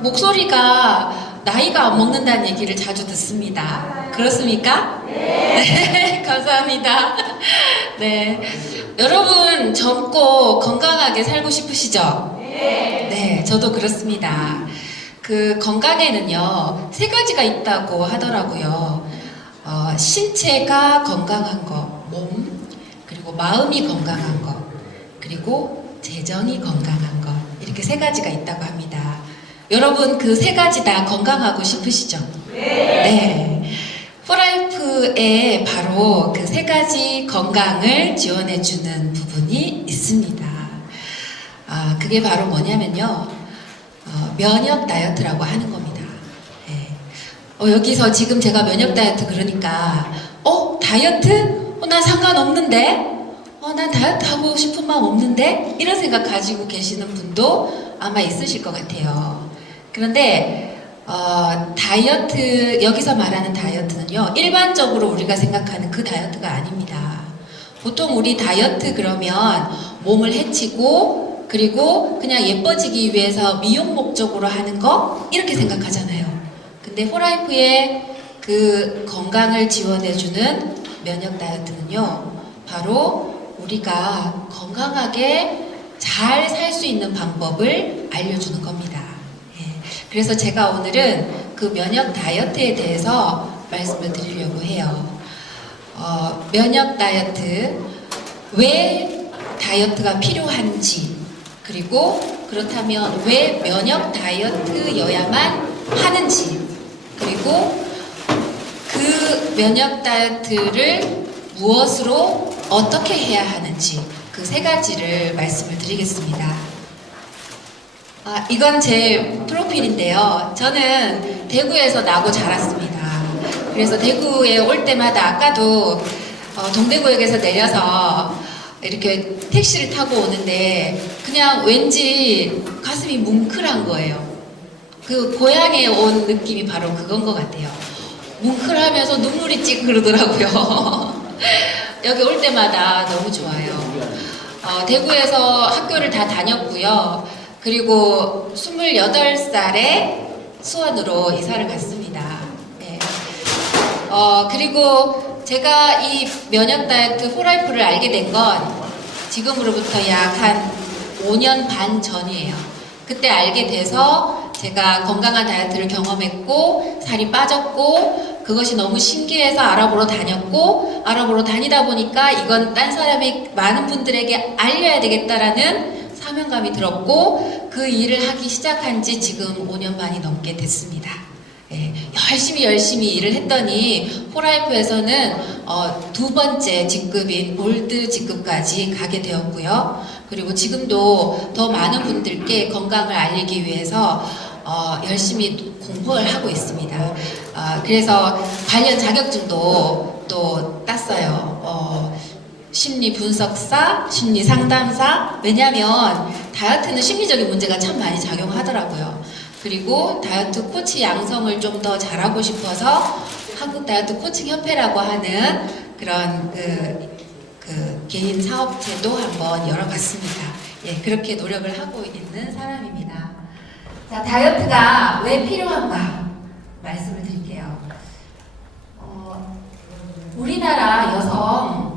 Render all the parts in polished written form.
목소리가 나이가 안 먹는다는 얘기를 자주 듣습니다. 그렇습니까? 네. 감사합니다. 네. 여러분, 젊고 건강하게 살고 싶으시죠? 네, 저도 그렇습니다. 그 건강에는요, 세 가지가 있다고 하더라고요. 신체가 건강한 거, 몸, 그리고 마음이 건강한 거, 그리고 재정이 건강한 거, 이렇게 세 가지가 있다고 합니다. 여러분, 그 세 가지 다 건강하고 싶으시죠? 네. 포라이프에 바로 그 세 가지 건강을 지원해주는 부분이 있습니다. 그게 바로 뭐냐면요, 면역 다이어트라고 하는 겁니다. 네. 여기서 지금 제가 면역 다이어트 그러니까, 다이어트? 난 상관없는데? 난 다이어트 하고 싶은 마음 없는데? 이런 생각 가지고 계시는 분도 아마 있으실 것 같아요. 그런데 다이어트, 여기서 말하는 다이어트는요, 일반적으로 우리가 생각하는 그 다이어트가 아닙니다. 보통 우리 다이어트 그러면 몸을 해치고, 그리고 그냥 예뻐지기 위해서 미용 목적으로 하는 거, 이렇게 생각하잖아요. 근데 포라이프의 그 건강을 지원해주는 면역 다이어트는요, 바로 우리가 건강하게 잘 살 수 있는 방법을 알려주는 겁니다. 그래서 제가 오늘은 그 면역 다이어트에 대해서 말씀을 드리려고 해요. 면역 다이어트, 왜 다이어트가 필요한지, 그리고 그렇다면 왜 면역 다이어트여야만 하는지, 그리고 그 면역 다이어트를 무엇으로 어떻게 해야 하는지, 그 세 가지를 말씀을 드리겠습니다. 이건 제 프로필인데요. 저는 대구에서 나고 자랐습니다. 그래서 대구에 올 때마다 아까도 동대구역에서 내려서 이렇게 택시를 타고 오는데 그냥 왠지 가슴이 뭉클한 거예요. 그 고향에 온 느낌이 바로 그건 것 같아요. 뭉클하면서 눈물이 찌 그러더라고요. 여기 올 때마다 너무 좋아요. 대구에서 학교를 다 다녔고요. 그리고 28살에 수원으로 이사를 갔습니다. 네. 그리고 제가 이 면역 다이어트 포라이프를 알게 된 건 지금으로부터 약 한 5년 반 전이에요. 그때 알게 돼서 제가 건강한 다이어트를 경험했고 살이 빠졌고 그것이 너무 신기해서 알아보러 다녔고 알아보러 다니다 보니까 이건 딴 사람이 많은 분들에게 알려야 되겠다라는 사명감이 들었고 그 일을 하기 시작한 지 지금 5년 반이 넘게 됐습니다. 네, 열심히 일을 했더니 포라이프에서는 두 번째 직급인 골드 직급까지 가게 되었고요. 그리고 지금도 더 많은 분들께 건강을 알리기 위해서 열심히 공부를 하고 있습니다. 그래서 관련 자격증도 또 땄어요. 심리 분석사, 심리 상담사. 왜냐하면 다이어트는 심리적인 문제가 참 많이 작용하더라고요. 그리고 다이어트 코치 양성을 좀 더 잘하고 싶어서 한국 다이어트 코칭 협회라고 하는 그런 개인 사업체도 한번 열어봤습니다. 예, 그렇게 노력을 하고 있는 사람입니다. 자, 다이어트가 왜 필요한가 말씀을 드릴게요. 우리나라 여성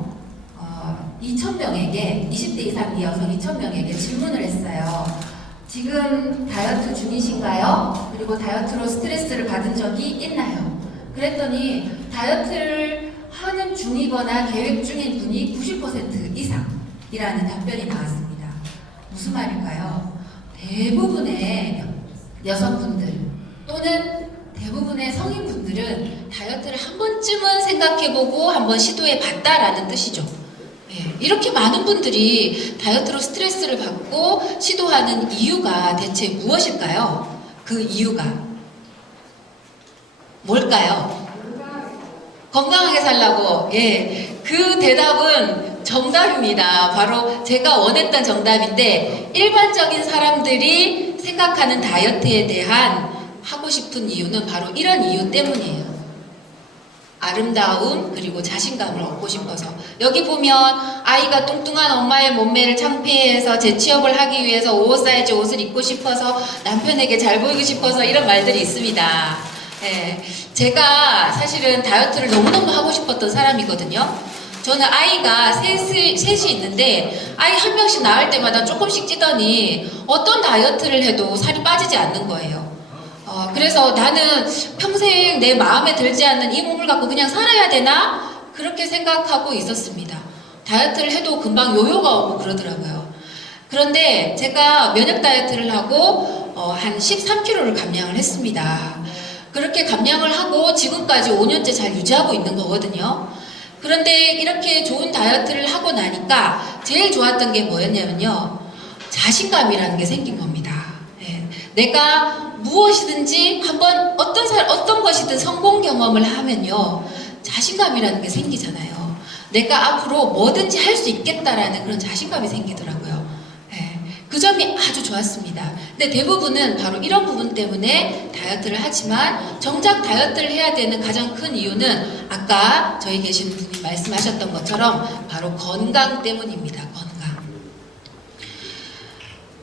2,000명에게 20대 이상의 여성 2,000명에게 질문을 했어요. 지금 다이어트 중이신가요? 그리고 다이어트로 스트레스를 받은 적이 있나요? 그랬더니 다이어트를 하는 중이거나 계획 중인 분이 90% 이상이라는 답변이 나왔습니다. 무슨 말일까요? 대부분의 여성분들 또는 대부분의 성인분들은 다이어트를 한 번쯤은 생각해보고 한번 시도해봤다라는 뜻이죠. 네, 이렇게 많은 분들이 다이어트로 스트레스를 받고 시도하는 이유가 대체 무엇일까요? 그 이유가 뭘까요? 건강하게 살라고. 예, 그 대답은 정답입니다. 바로 제가 원했던 정답인데 일반적인 사람들이 생각하는 다이어트에 대한 하고 싶은 이유는 바로 이런 이유 때문이에요. 아름다움 그리고 자신감을 얻고 싶어서. 여기 보면 아이가 뚱뚱한 엄마의 몸매를 창피해서 재취업을 하기 위해서 오버사이즈 옷을 입고 싶어서 남편에게 잘 보이고 싶어서 이런 말들이 있습니다. 예, 제가 사실은 다이어트를 너무너무 하고 싶었던 사람이거든요. 저는 아이가 셋이 있는데 아이 한 명씩 낳을 때마다 조금씩 찌더니 어떤 다이어트를 해도 살이 빠지지 않는 거예요. 그래서 나는 평생 내 마음에 들지 않는 이 몸을 갖고 그냥 살아야 되나? 그렇게 생각하고 있었습니다. 다이어트를 해도 금방 요요가 오고 그러더라고요. 그런데 제가 면역 다이어트를 하고 한 13kg를 감량을 했습니다. 그렇게 감량을 하고 지금까지 5년째 잘 유지하고 있는 거거든요. 그런데 이렇게 좋은 다이어트를 하고 나니까 제일 좋았던 게 뭐였냐면요. 자신감이라는 게 생긴 겁니다. 예. 내가 무엇이든지 한번 어떤 것이든 성공 경험을 하면요. 자신감이라는 게 생기잖아요. 내가 앞으로 뭐든지 할 수 있겠다라는 그런 자신감이 생기더라고요. 예. 그 점이 아주 좋았습니다. 근데 대부분은 바로 이런 부분 때문에 다이어트를 하지만 정작 다이어트를 해야 되는 가장 큰 이유는 아까 저희 계신 분이 말씀하셨던 것처럼 바로 건강 때문입니다. 건강.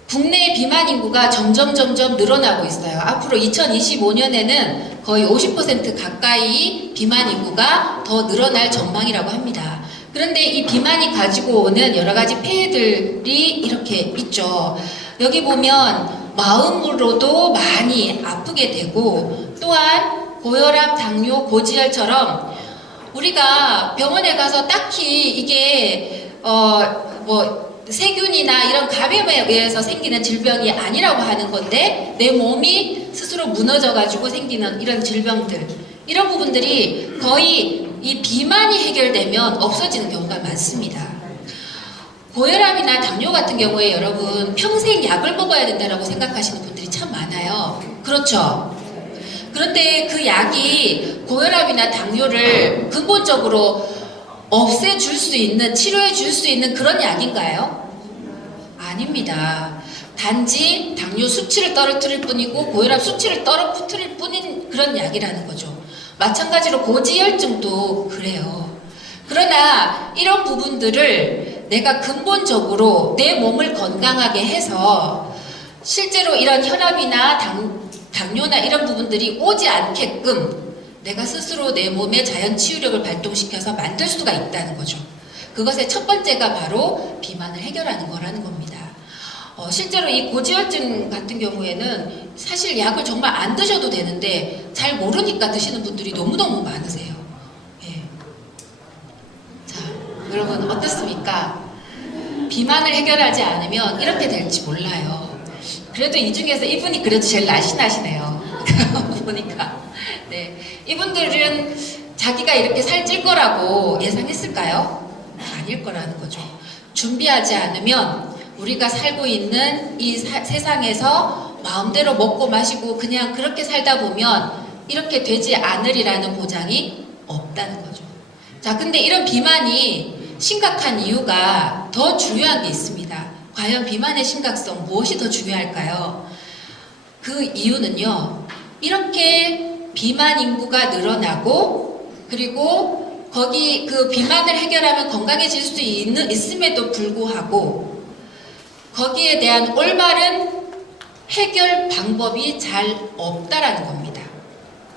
국내 비만 인구가 점점 늘어나고 있어요. 앞으로 2025년에는 거의 50% 가까이 비만 인구가 더 늘어날 전망이라고 합니다. 그런데 이 비만이 가지고 오는 여러 가지 폐해들이 이렇게 있죠. 여기 보면 마음으로도 많이 아프게 되고 또한 고혈압, 당뇨, 고지혈처럼 우리가 병원에 가서 딱히 이게 세균이나 이런 감염에 의해서 생기는 질병이 아니라고 하는 건데 내 몸이 스스로 무너져가지고 생기는 이런 질병들 이런 부분들이 거의 이 비만이 해결되면 없어지는 경우가 많습니다. 고혈압이나 당뇨 같은 경우에 여러분 평생 약을 먹어야 된다고 생각하시는 분들이 참 많아요. 그렇죠? 그런데 그 약이 고혈압이나 당뇨를 근본적으로 없애줄 수 있는, 치료해 줄 수 있는 그런 약인가요? 아닙니다. 단지 당뇨 수치를 떨어뜨릴 뿐이고 고혈압 수치를 떨어뜨릴 뿐인 그런 약이라는 거죠. 마찬가지로 고지혈증도 그래요. 그러나 이런 부분들을 내가 근본적으로 내 몸을 건강하게 해서 실제로 이런 혈압이나 당뇨나 이런 부분들이 오지 않게끔 내가 스스로 내 몸의 자연 치유력을 발동시켜서 만들 수가 있다는 거죠. 그것의 첫 번째가 바로 비만을 해결하는 거라는 겁니다. 실제로 이 고지혈증 같은 경우에는 사실 약을 정말 안 드셔도 되는데 잘 모르니까 드시는 분들이 너무너무 많으세요. 예. 자, 여러분 어떻습니까? 비만을 해결하지 않으면 이렇게 될지 몰라요. 그래도 이 중에서 이분이 그래도 제일 날씬하시네요. 보니까. 네. 이분들은 자기가 이렇게 살찔 거라고 예상했을까요? 아닐 거라는 거죠. 준비하지 않으면 우리가 살고 있는 이 세상에서 마음대로 먹고 마시고 그냥 그렇게 살다 보면 이렇게 되지 않으리라는 보장이 없다는 거죠. 자, 근데 이런 비만이 심각한 이유가 더 중요한 게 있습니다. 과연 비만의 심각성 무엇이 더 중요할까요? 그 이유는요. 이렇게 비만 인구가 늘어나고 그리고 거기 그 비만을 해결하면 건강해질 수 있음에도 불구하고 거기에 대한 올바른 해결 방법이 잘 없다라는 겁니다.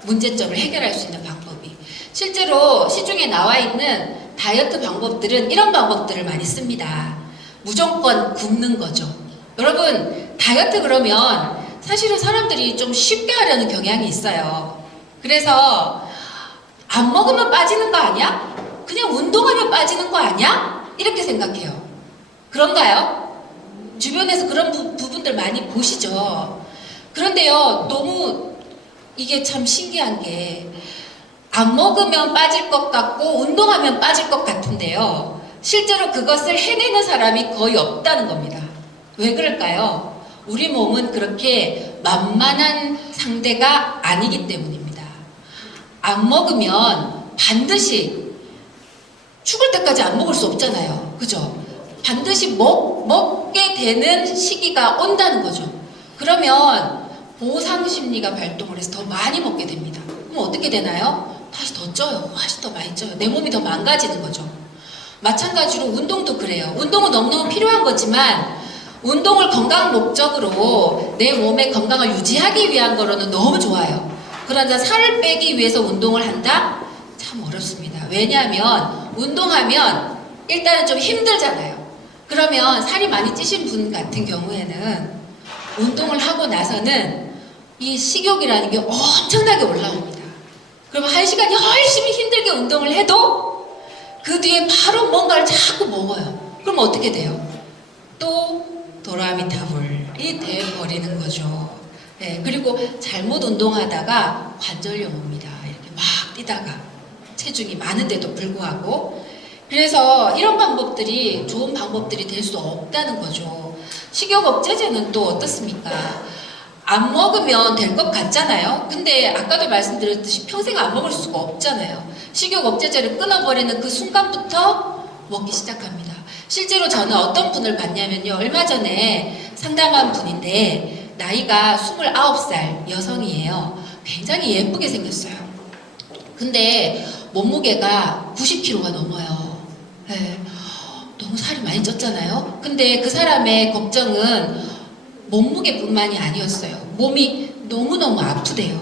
문제점을 해결할 수 있는 방법이. 실제로 시중에 나와 있는 다이어트 방법들은 이런 방법들을 많이 씁니다. 무조건 굶는 거죠. 여러분 다이어트 그러면 사실은 사람들이 좀 쉽게 하려는 경향이 있어요. 그래서 안 먹으면 빠지는 거 아니야? 그냥 운동하면 빠지는 거 아니야? 이렇게 생각해요. 그런가요? 주변에서 그런 부분들 많이 보시죠. 그런데요, 너무 이게 참 신기한 게 안 먹으면 빠질 것 같고 운동하면 빠질 것 같은데요. 실제로 그것을 해내는 사람이 거의 없다는 겁니다. 왜 그럴까요? 우리 몸은 그렇게 만만한 상대가 아니기 때문입니다. 안 먹으면 반드시 죽을 때까지 안 먹을 수 없잖아요. 그죠? 반드시 먹게 되는 시기가 온다는 거죠. 그러면 보상 심리가 발동을 해서 더 많이 먹게 됩니다. 그럼 어떻게 되나요? 다시 더 쪄요. 다시 더 많이 쪄요. 내 몸이 더 망가지는 거죠. 마찬가지로 운동도 그래요. 운동은 너무너무 필요한 거지만 운동을 건강 목적으로 내 몸의 건강을 유지하기 위한 거로는 너무 좋아요. 그러나 살을 빼기 위해서 운동을 한다? 참 어렵습니다. 왜냐하면 운동하면 일단은 좀 힘들잖아요. 그러면 살이 많이 찌신 분 같은 경우에는 운동을 하고 나서는 이 식욕이라는 게 엄청나게 올라옵니다. 그러면 1시간 열심히 힘들게 운동을 해도 그 뒤에 바로 뭔가를 자꾸 먹어요. 그럼 어떻게 돼요? 또 도라미타불이 되어버리는 거죠. 네, 그리고 잘못 운동하다가 관절염 옵니다. 이렇게 막 뛰다가 체중이 많은데도 불구하고. 그래서 이런 방법들이 좋은 방법들이 될 수 없다는 거죠. 식욕 억제제는 또 어떻습니까? 안 먹으면 될 것 같잖아요. 근데 아까도 말씀드렸듯이 평생 안 먹을 수가 없잖아요. 식욕 억제제를 끊어버리는 그 순간부터 먹기 시작합니다. 실제로 저는 어떤 분을 봤냐면요. 얼마 전에 상담한 분인데 나이가 29살 여성이에요. 굉장히 예쁘게 생겼어요. 근데 몸무게가 90kg가 넘어요. 네. 너무 살이 많이 쪘잖아요. 근데 그 사람의 걱정은 몸무게뿐만이 아니었어요. 몸이 너무너무 아프대요.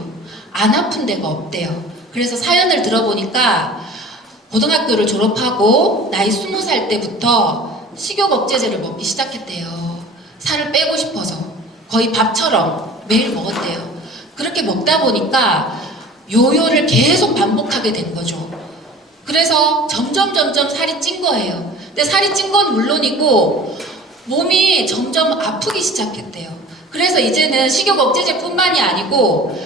안 아픈 데가 없대요. 그래서 사연을 들어보니까 고등학교를 졸업하고 나이 20살 때부터 식욕 억제제를 먹기 시작했대요. 살을 빼고 싶어서 거의 밥처럼 매일 먹었대요. 그렇게 먹다 보니까 요요를 계속 반복하게 된 거죠. 그래서 점점 살이 찐 거예요. 근데 살이 찐 건 물론이고 몸이 점점 아프기 시작했대요. 그래서 이제는 식욕 억제제뿐만이 아니고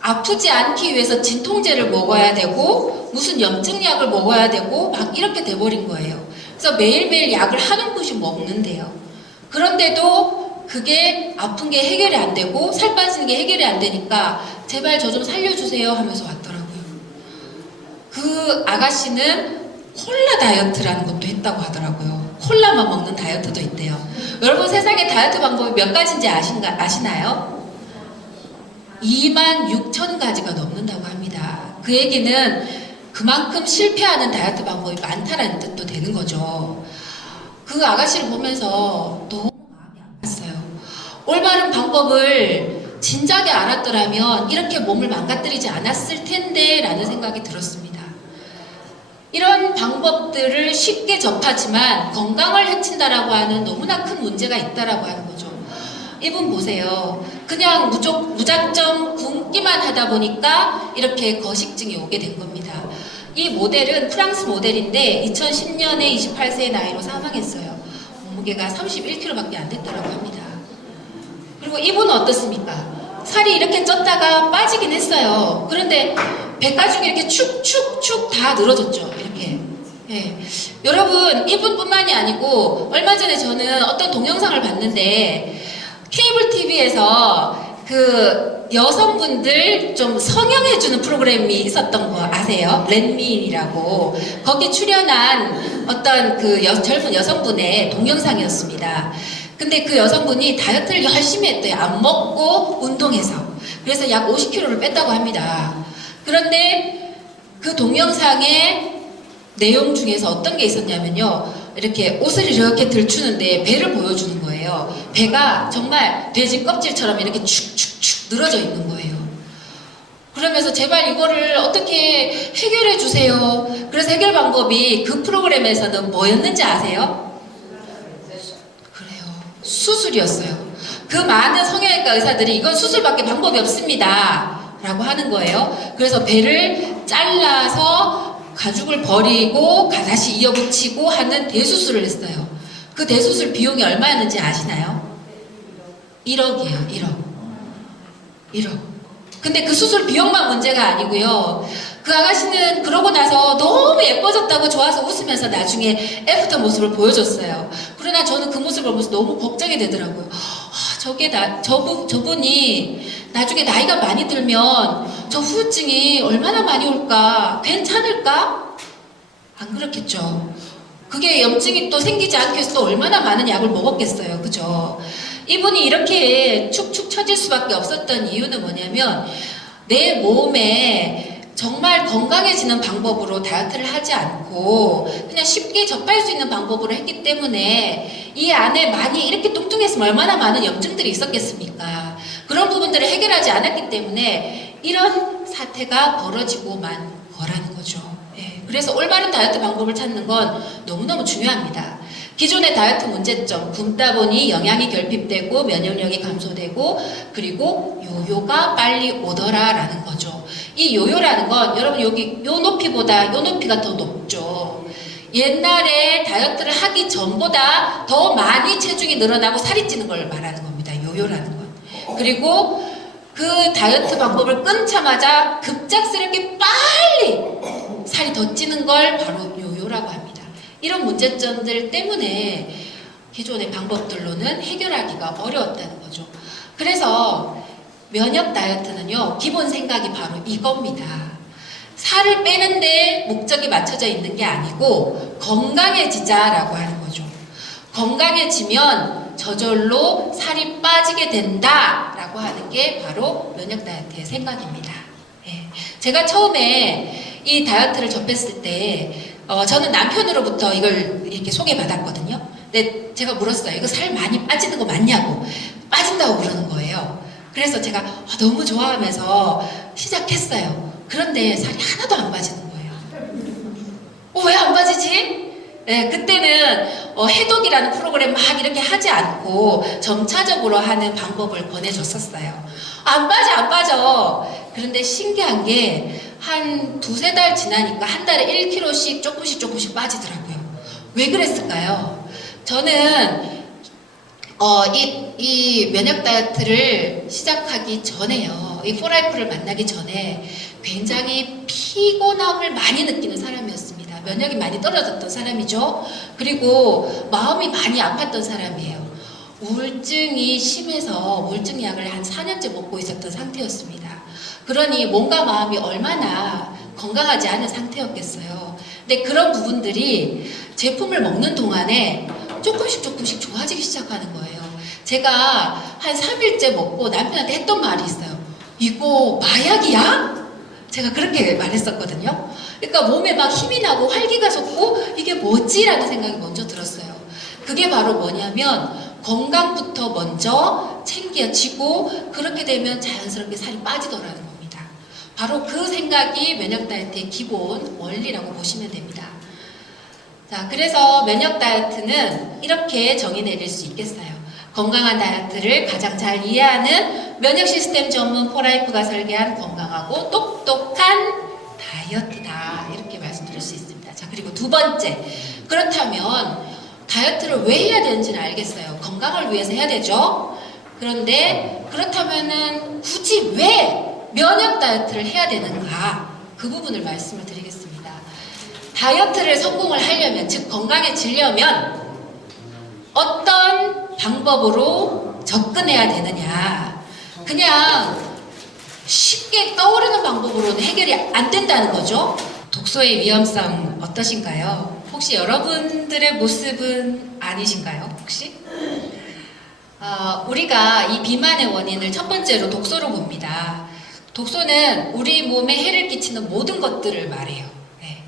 아프지 않기 위해서 진통제를 먹어야 되고 무슨 염증약을 먹어야 되고 막 이렇게 돼버린 거예요. 그래서 매일매일 약을 한 움큼씩 먹는데요. 그런데도 그게 아픈 게 해결이 안 되고 살 빠지는 게 해결이 안 되니까 제발 저 좀 살려주세요 하면서 왔더라고요. 그 아가씨는 콜라 다이어트라는 것도 했다고 하더라고요. 콜라만 먹는 다이어트도 있대요. 여러분 세상에 다이어트 방법이 몇 가지인지 아시나요? 26,000가지가 넘는다고 합니다. 그 얘기는 그만큼 실패하는 다이어트 방법이 많다는 뜻도 되는 거죠. 그 아가씨를 보면서 너무 마음이 아팠어요. 올바른 방법을 진작에 알았더라면 이렇게 몸을 망가뜨리지 않았을 텐데 라는 생각이 들었습니다. 이런 방법들을 쉽게 접하지만 건강을 해친다라고 하는 너무나 큰 문제가 있다라고 하는 거죠. 이분 보세요. 그냥 무작정 굶기만 하다 보니까 이렇게 거식증이 오게 된 겁니다. 이 모델은 프랑스 모델인데 2010년에 28세의 나이로 사망했어요. 몸무게가 31kg밖에 안 됐다고 합니다. 그리고 이분은 어떻습니까? 살이 이렇게 쪘다가 빠지긴 했어요. 그런데 배가죽이 이렇게 축축축 다 늘어졌죠. 이렇게. 예. 여러분 이분뿐만이 아니고 얼마 전에 저는 어떤 동영상을 봤는데 케이블 TV에서 그 여성분들 좀 성형해주는 프로그램이 있었던 거 아세요? 렛미라고. 거기 출연한 어떤 그 젊은 여성분의 동영상이었습니다. 근데 그 여성분이 다이어트를 열심히 했대요. 안 먹고 운동해서. 그래서 약 50kg를 뺐다고 합니다. 그런데 그 동영상의 내용 중에서 어떤 게 있었냐면요. 이렇게 옷을 이렇게 들추는데 배를 보여주는 거예요. 배가 정말 돼지 껍질처럼 이렇게 축축축 늘어져 있는 거예요. 그러면서 제발 이거를 어떻게 해결해 주세요. 그래서 해결 방법이 그 프로그램에서는 뭐였는지 아세요? 그래요. 수술이었어요. 그 많은 성형외과 의사들이 이건 수술밖에 방법이 없습니다. 라고 하는 거예요. 그래서 배를 잘라서 가죽을 버리고 다시 이어붙이고 하는 대수술을 했어요. 그 대수술 비용이 얼마였는지 아시나요? 1억이에요. 1억. 근데 그 수술 비용만 문제가 아니고요. 그 아가씨는 그러고 나서 너무 예뻐졌다고 좋아서 웃으면서 나중에 애프터 모습을 보여줬어요. 그러나 저는 그 모습을 보면서 너무 걱정이 되더라고요. 저분이 나중에 나이가 많이 들면 저 후유증이 얼마나 많이 올까? 괜찮을까? 안 그렇겠죠. 그게 염증이 또 생기지 않기 위해서 또 얼마나 많은 약을 먹었겠어요. 그죠? 이분이 이렇게 축축 처질 수밖에 없었던 이유는 뭐냐면 내 몸에 정말 건강해지는 방법으로 다이어트를 하지 않고 그냥 쉽게 접할 수 있는 방법으로 했기 때문에 이 안에 많이 이렇게 뚱뚱했으면 얼마나 많은 염증들이 있었겠습니까? 그런 부분들을 해결하지 않았기 때문에 이런 사태가 벌어지고만 거라는 거죠. 예, 그래서 올바른 다이어트 방법을 찾는 건 너무너무 중요합니다. 기존의 다이어트 문제점, 굶다 보니 영양이 결핍되고 면역력이 감소되고 그리고 요요가 빨리 오더라라는 거죠. 이 요요라는 건 여러분 여기 요 높이보다 요 높이가 더 높죠. 옛날에 다이어트를 하기 전보다 더 많이 체중이 늘어나고 살이 찌는 걸 말하는 겁니다. 요요라는 건. 그리고 그 다이어트 방법을 끊자마자 급작스럽게 빨리 살이 더 찌는 걸 바로 요요라고 합니다. 이런 문제점들 때문에 기존의 방법들로는 해결하기가 어려웠다는 거죠. 그래서 면역 다이어트는요, 기본 생각이 바로 이겁니다. 살을 빼는데 목적이 맞춰져 있는 게 아니고 건강해지자라고 하는 거죠. 건강해지면 저절로 살이 빠지게 된다라고 하는 게 바로 면역 다이어트의 생각입니다. 예. 제가 처음에 이 다이어트를 접했을 때 저는 남편으로부터 이걸 이렇게 소개받았거든요. 근데 제가 물었어요. 이거 살 많이 빠지는 거 맞냐고. 빠진다고 그러는 거예요. 그래서 제가 너무 좋아하면서 시작했어요. 그런데 살이 하나도 안 빠지는 거예요. 왜 안 빠지지? 네, 그때는 해독이라는 프로그램 막 이렇게 하지 않고 점차적으로 하는 방법을 권해줬었어요. 안 빠져. 그런데 신기한 게 한 두세 달 지나니까 한 달에 1kg씩 조금씩 빠지더라고요. 왜 그랬을까요? 저는 이 면역 다이어트를 시작하기 전에요. 이 포라이프를 만나기 전에 굉장히 피곤함을 많이 느끼는 사람이었습니다. 면역이 많이 떨어졌던 사람이죠. 그리고 마음이 많이 아팠던 사람이에요. 우울증이 심해서 우울증 약을 한 4년째 먹고 있었던 상태였습니다. 그러니 몸과 마음이 얼마나 건강하지 않은 상태였겠어요. 근데 그런 부분들이 제품을 먹는 동안에 조금씩 좋아지기 시작하는 거예요. 제가 한 3일째 먹고 남편한테 했던 말이 있어요. 이거 마약이야? 제가 그렇게 말했었거든요. 그러니까 몸에 막 힘이 나고 활기가 솟고 이게 뭐지? 라는 생각이 먼저 들었어요. 그게 바로 뭐냐면 건강부터 먼저 챙겨지고 그렇게 되면 자연스럽게 살이 빠지더라는 겁니다. 바로 그 생각이 면역 다이어트의 기본 원리라고 보시면 됩니다. 자, 그래서 면역 다이어트는 이렇게 정의 내릴 수 있겠어요. 건강한 다이어트를 가장 잘 이해하는 면역 시스템 전문 포라이프가 설계한 건강하고 똑똑한 다이어트다. 이렇게 말씀드릴 수 있습니다. 자, 그리고 두 번째. 그렇다면 다이어트를 왜 해야 되는지는 알겠어요. 건강을 위해서 해야 되죠. 그런데 그렇다면은 굳이 왜 면역 다이어트를 해야 되는가? 그 부분을 말씀을 드리겠습니다. 다이어트를 성공을 하려면, 즉 건강해지려면 어떤 방법으로 접근해야 되느냐? 그냥 쉽게 떠오르는 방법으로는 해결이 안 된다는 거죠. 독소의 위험성 어떠신가요? 혹시 여러분들의 모습은 아니신가요? 혹시? 우리가 이 비만의 원인을 첫 번째로 독소로 봅니다. 독소는 우리 몸에 해를 끼치는 모든 것들을 말해요. 네.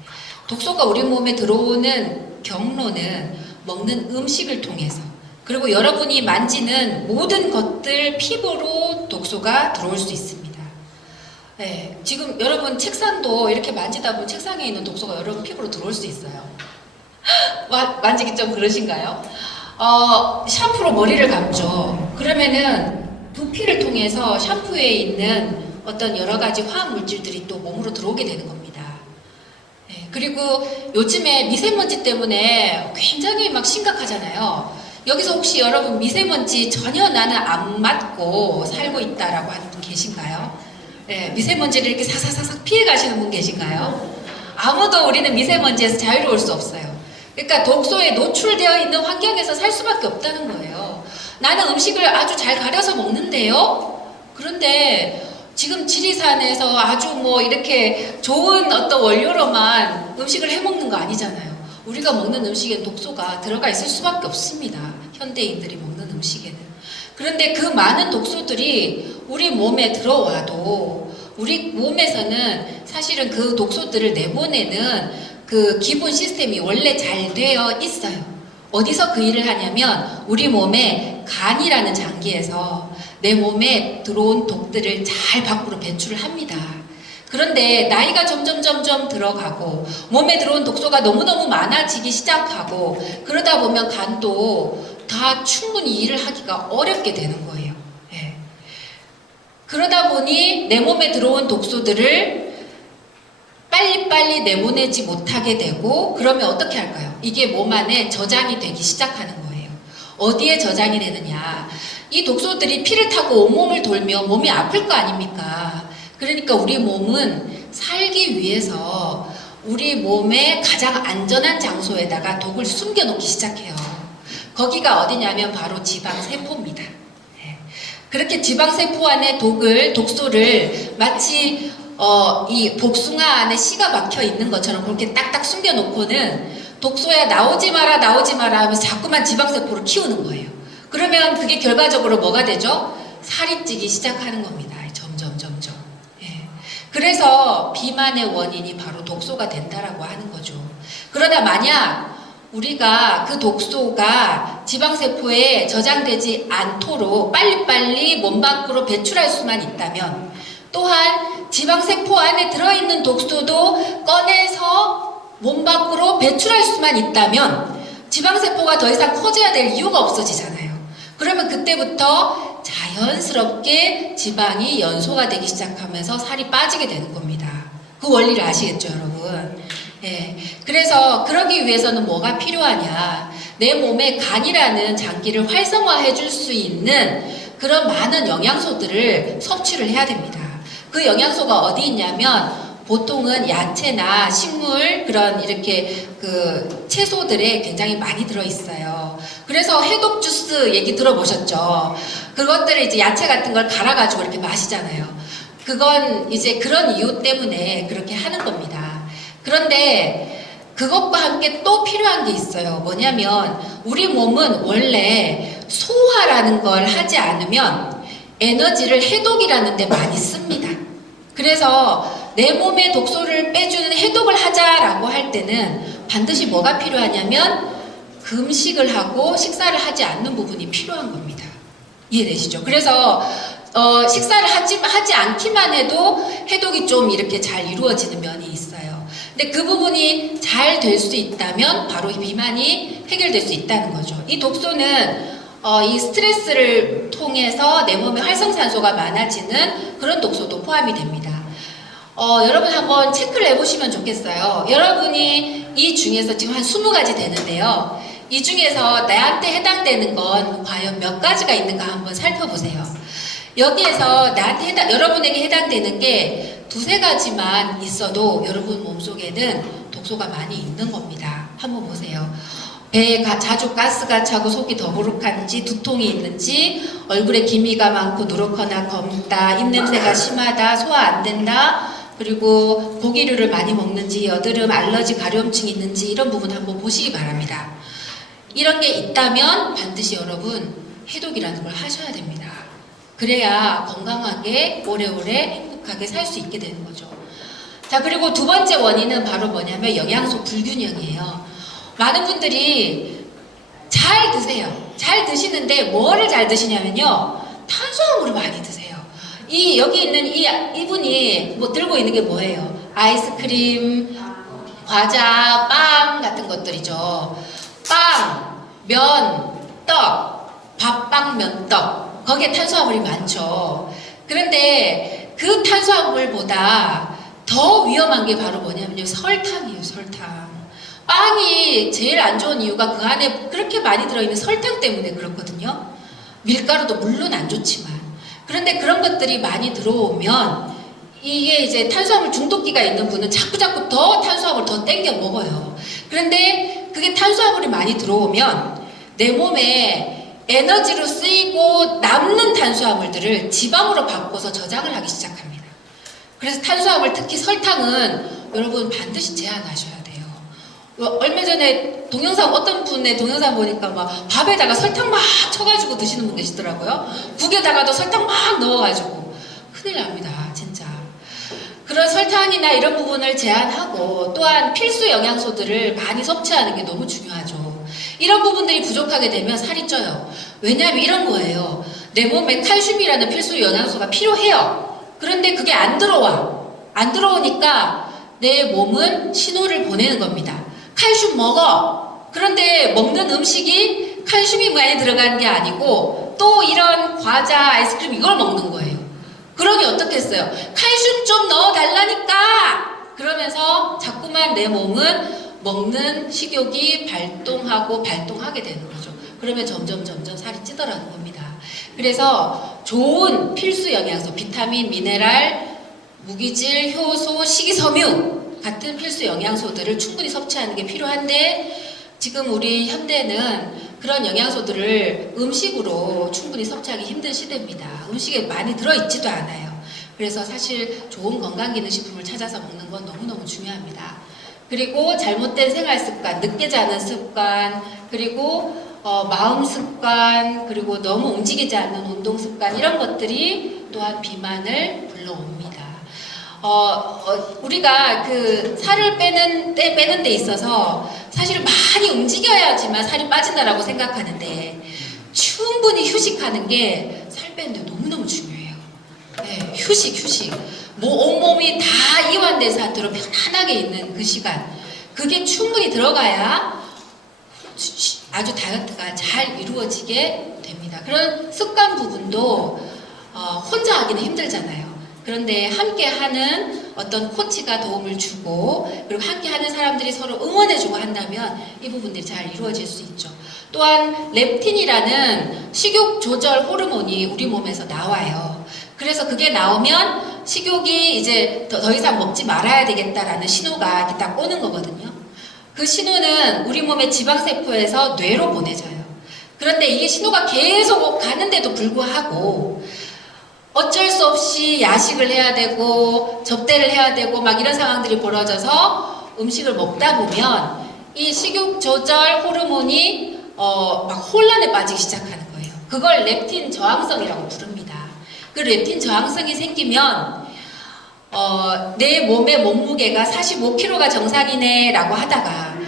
독소가 우리 몸에 들어오는 경로는 먹는 음식을 통해서, 그리고 여러분이 만지는 모든 것들 피부로 독소가 들어올 수 있습니다. 네. 지금 여러분 책상도 이렇게 만지다 보면 책상에 있는 독소가 여러분 피부로 들어올 수 있어요. 만지기 좀 그러신가요? 샴푸로 머리를 감죠. 그러면은 두피를 통해서 샴푸에 있는 어떤 여러 가지 화학 물질들이 또 몸으로 들어오게 되는 겁니다. 네, 그리고 요즘에 미세먼지 때문에 굉장히 막 심각하잖아요. 여기서 혹시 여러분 미세먼지 전혀 나는 안 맞고 살고 있다라고 하는 분 계신가요? 네, 미세먼지를 이렇게 사사사삭 피해 가시는 분 계신가요? 아무도 우리는 미세먼지에서 자유로울 수 없어요. 그러니까 독소에 노출되어 있는 환경에서 살 수밖에 없다는 거예요. 나는 음식을 아주 잘 가려서 먹는데요. 그런데 지금 지리산에서 아주 뭐 이렇게 좋은 어떤 원료로만 음식을 해 먹는 거 아니잖아요. 우리가 먹는 음식엔 독소가 들어가 있을 수밖에 없습니다. 현대인들이 먹는 음식에는. 그런데 그 많은 독소들이 우리 몸에 들어와도 우리 몸에서는 사실은 그 독소들을 내보내는 그 기본 시스템이 원래 잘 되어 있어요. 어디서 그 일을 하냐면 우리 몸의 간이라는 장기에서 내 몸에 들어온 독들을 잘 밖으로 배출을 합니다. 그런데 나이가 점점 들어가고 몸에 들어온 독소가 너무너무 많아지기 시작하고 그러다 보면 간도 다 충분히 일을 하기가 어렵게 되는 거예요. 예. 그러다 보니 내 몸에 들어온 독소들을 빨리빨리 내보내지 못하게 되고 그러면 어떻게 할까요? 이게 몸 안에 저장이 되기 시작하는 거예요. 어디에 저장이 되느냐? 이 독소들이 피를 타고 온몸을 돌며 몸이 아플 거 아닙니까? 그러니까 우리 몸은 살기 위해서 우리 몸의 가장 안전한 장소에다가 독을 숨겨놓기 시작해요. 거기가 어디냐면 바로 지방세포입니다. 그렇게 지방세포 안에 독소를 마치 이 복숭아 안에 씨가 박혀 있는 것처럼 그렇게 딱딱 숨겨놓고는 독소야 나오지 마라 하면서 자꾸만 지방세포를 키우는 거예요. 그러면 그게 결과적으로 뭐가 되죠? 살이 찌기 시작하는 겁니다. 점점. 예. 그래서 비만의 원인이 바로 독소가 된다라고 하는 거죠. 그러나 만약 우리가 그 독소가 지방세포에 저장되지 않도록 빨리빨리 몸 밖으로 배출할 수만 있다면 또한 지방세포 안에 들어있는 독소도 꺼내서 몸 밖으로 배출할 수만 있다면 지방세포가 더 이상 커져야 될 이유가 없어지잖아요. 그러면 그때부터 자연스럽게 지방이 연소가 되기 시작하면서 살이 빠지게 되는 겁니다. 그 원리를 아시겠죠, 여러분? 예. 그래서 그러기 위해서는 뭐가 필요하냐? 내 몸에 간이라는 장기를 활성화해 줄 수 있는 그런 많은 영양소들을 섭취를 해야 됩니다. 그 영양소가 어디 있냐면 보통은 야채나 식물 그런 이렇게 그 채소들에 굉장히 많이 들어있어요. 그래서 해독 주스 얘기 들어보셨죠? 그것들을 이제 야채 같은 걸 갈아가지고 이렇게 마시잖아요. 그건 이제 그런 이유 때문에 그렇게 하는 겁니다. 그런데 그것과 함께 또 필요한 게 있어요. 뭐냐면 우리 몸은 원래 소화라는 걸 하지 않으면 에너지를 해독이라는 데 많이 씁니다. 그래서 내 몸에 독소를 빼주는 해독을 하자라고 할 때는 반드시 뭐가 필요하냐면 금식을 하고 식사를 하지 않는 부분이 필요한 겁니다. 이해되시죠? 그래서 식사를 하지 않기만 해도 해독이 좀 이렇게 잘 이루어지는 면이 있어요. 근데 그 부분이 잘 될 수 있다면 바로 이 비만이 해결될 수 있다는 거죠. 이 독소는 이 스트레스를 통해서 내 몸에 활성산소가 많아지는 그런 독소도 포함이 됩니다. 여러분 한번 체크를 해보시면 좋겠어요. 여러분이 이 중에서 지금 한 20가지 되는데요. 이 중에서 나한테 해당되는 건 과연 몇 가지가 있는가 한번 살펴보세요. 여기에서 여러분에게 해당되는 게 2-3가지만 있어도 여러분 몸속에는 독소가 많이 있는 겁니다. 한번 보세요. 배에 자주 가스가 차고 속이 더부룩한지, 두통이 있는지, 얼굴에 기미가 많고 누렇거나 검다, 입냄새가 심하다, 소화 안 된다, 그리고 고기류를 많이 먹는지, 여드름, 알러지, 가려움증이 있는지 이런 부분 한번 보시기 바랍니다. 이런 게 있다면 반드시 여러분 해독이라는 걸 하셔야 됩니다. 그래야 건강하게 오래오래 행복하게 살 수 있게 되는 거죠. 자, 그리고 2번째 원인은 바로 뭐냐면 영양소 불균형이에요. 많은 분들이 잘 드세요. 잘 드시는데 뭐를 잘 드시냐면요. 탄수화물을 많이 드세요. 여기 있는 이분이 들고 있는 게 뭐예요? 아이스크림, 과자, 빵 같은 것들이죠. 빵, 면, 떡, 밥빵, 면떡. 거기에 탄수화물이 많죠. 그런데 그 탄수화물보다 더 위험한 게 바로 뭐냐면요. 설탕이에요, 설탕. 빵이 제일 안 좋은 이유가 그 안에 그렇게 많이 들어있는 설탕 때문에 그렇거든요. 밀가루도 물론 안 좋지만. 그런데 그런 것들이 많이 들어오면 이게 이제 탄수화물 중독기가 있는 분은 자꾸 더 탄수화물 더 땡겨 먹어요. 그런데 그게 탄수화물이 많이 들어오면 내 몸에 에너지로 쓰이고 남는 탄수화물들을 지방으로 바꿔서 저장을 하기 시작합니다. 그래서 탄수화물, 특히 설탕은 여러분 반드시 제한하셔야 돼요. 얼마 전에 어떤 분의 동영상 보니까 막 밥에다가 설탕 막 쳐가지고 드시는 분 계시더라고요. 국에다가도 설탕 막 넣어가지고 큰일 납니다, 진짜. 그런 설탕이나 이런 부분을 제한하고 또한 필수 영양소들을 많이 섭취하는 게 너무 중요하죠. 이런 부분들이 부족하게 되면 살이 쪄요. 왜냐하면 이런 거예요. 내 몸에 칼슘이라는 필수 영양소가 필요해요. 그런데 그게 안 들어와. 안 들어오니까 내 몸은 신호를 보내는 겁니다. 칼슘 먹어. 그런데 먹는 음식이 칼슘이 많이 들어가는 게 아니고 또 이런 과자, 아이스크림 이걸 먹는 거예요. 그러니 어떻겠어요? 칼슘 좀 넣어달라니까! 그러면서 자꾸만 내 몸은 먹는 식욕이 발동하게 되는 거죠. 그러면 점점 살이 찌더라는 겁니다. 그래서 좋은 필수 영양소, 비타민, 미네랄, 무기질, 효소, 식이섬유 같은 필수 영양소들을 충분히 섭취하는 게 필요한데 지금 우리 현대는 그런 영양소들을 음식으로 충분히 섭취하기 힘든 시대입니다. 음식에 많이 들어있지도 않아요. 그래서 사실 좋은 건강기능식품을 찾아서 먹는 건 너무너무 중요합니다. 그리고 잘못된 생활습관, 늦게 자는 습관, 그리고 마음 습관, 그리고 너무 움직이지 않는 운동 습관 이런 것들이 또한 비만을 불러옵니다. 우리가 그 살을 빼는 데 있어서 사실 많이 움직여야지만 살이 빠진다라고 생각하는데 충분히 휴식하는 게 살 빼는데 너무너무 중요해요. 네, 휴식. 온몸이 다 이완된 상태로 편안하게 있는 그 시간. 그게 충분히 들어가야 아주 다이어트가 잘 이루어지게 됩니다. 그런 습관 부분도 혼자 하기는 힘들잖아요. 그런데 함께 하는 어떤 코치가 도움을 주고 그리고 함께 하는 사람들이 서로 응원해주고 한다면 이 부분들이 잘 이루어질 수 있죠. 또한 렙틴이라는 식욕 조절 호르몬이 우리 몸에서 나와요. 그래서 그게 나오면 식욕이 이제 더 이상 먹지 말아야 되겠다라는 신호가 이렇게 딱 오는 거거든요. 그 신호는 우리 몸의 지방세포에서 뇌로 보내져요. 그런데 이게 신호가 계속 가는데도 불구하고 어쩔 수 없이 야식을 해야 되고 접대를 해야 되고 막 이런 상황들이 벌어져서 음식을 먹다 보면 이 식욕 조절 호르몬이 막 혼란에 빠지기 시작하는 거예요. 그걸 렙틴 저항성이라고 부릅니다. 그 렙틴 저항성이 생기면 내 몸의 몸무게가 45kg가 정상이네 라고 하다가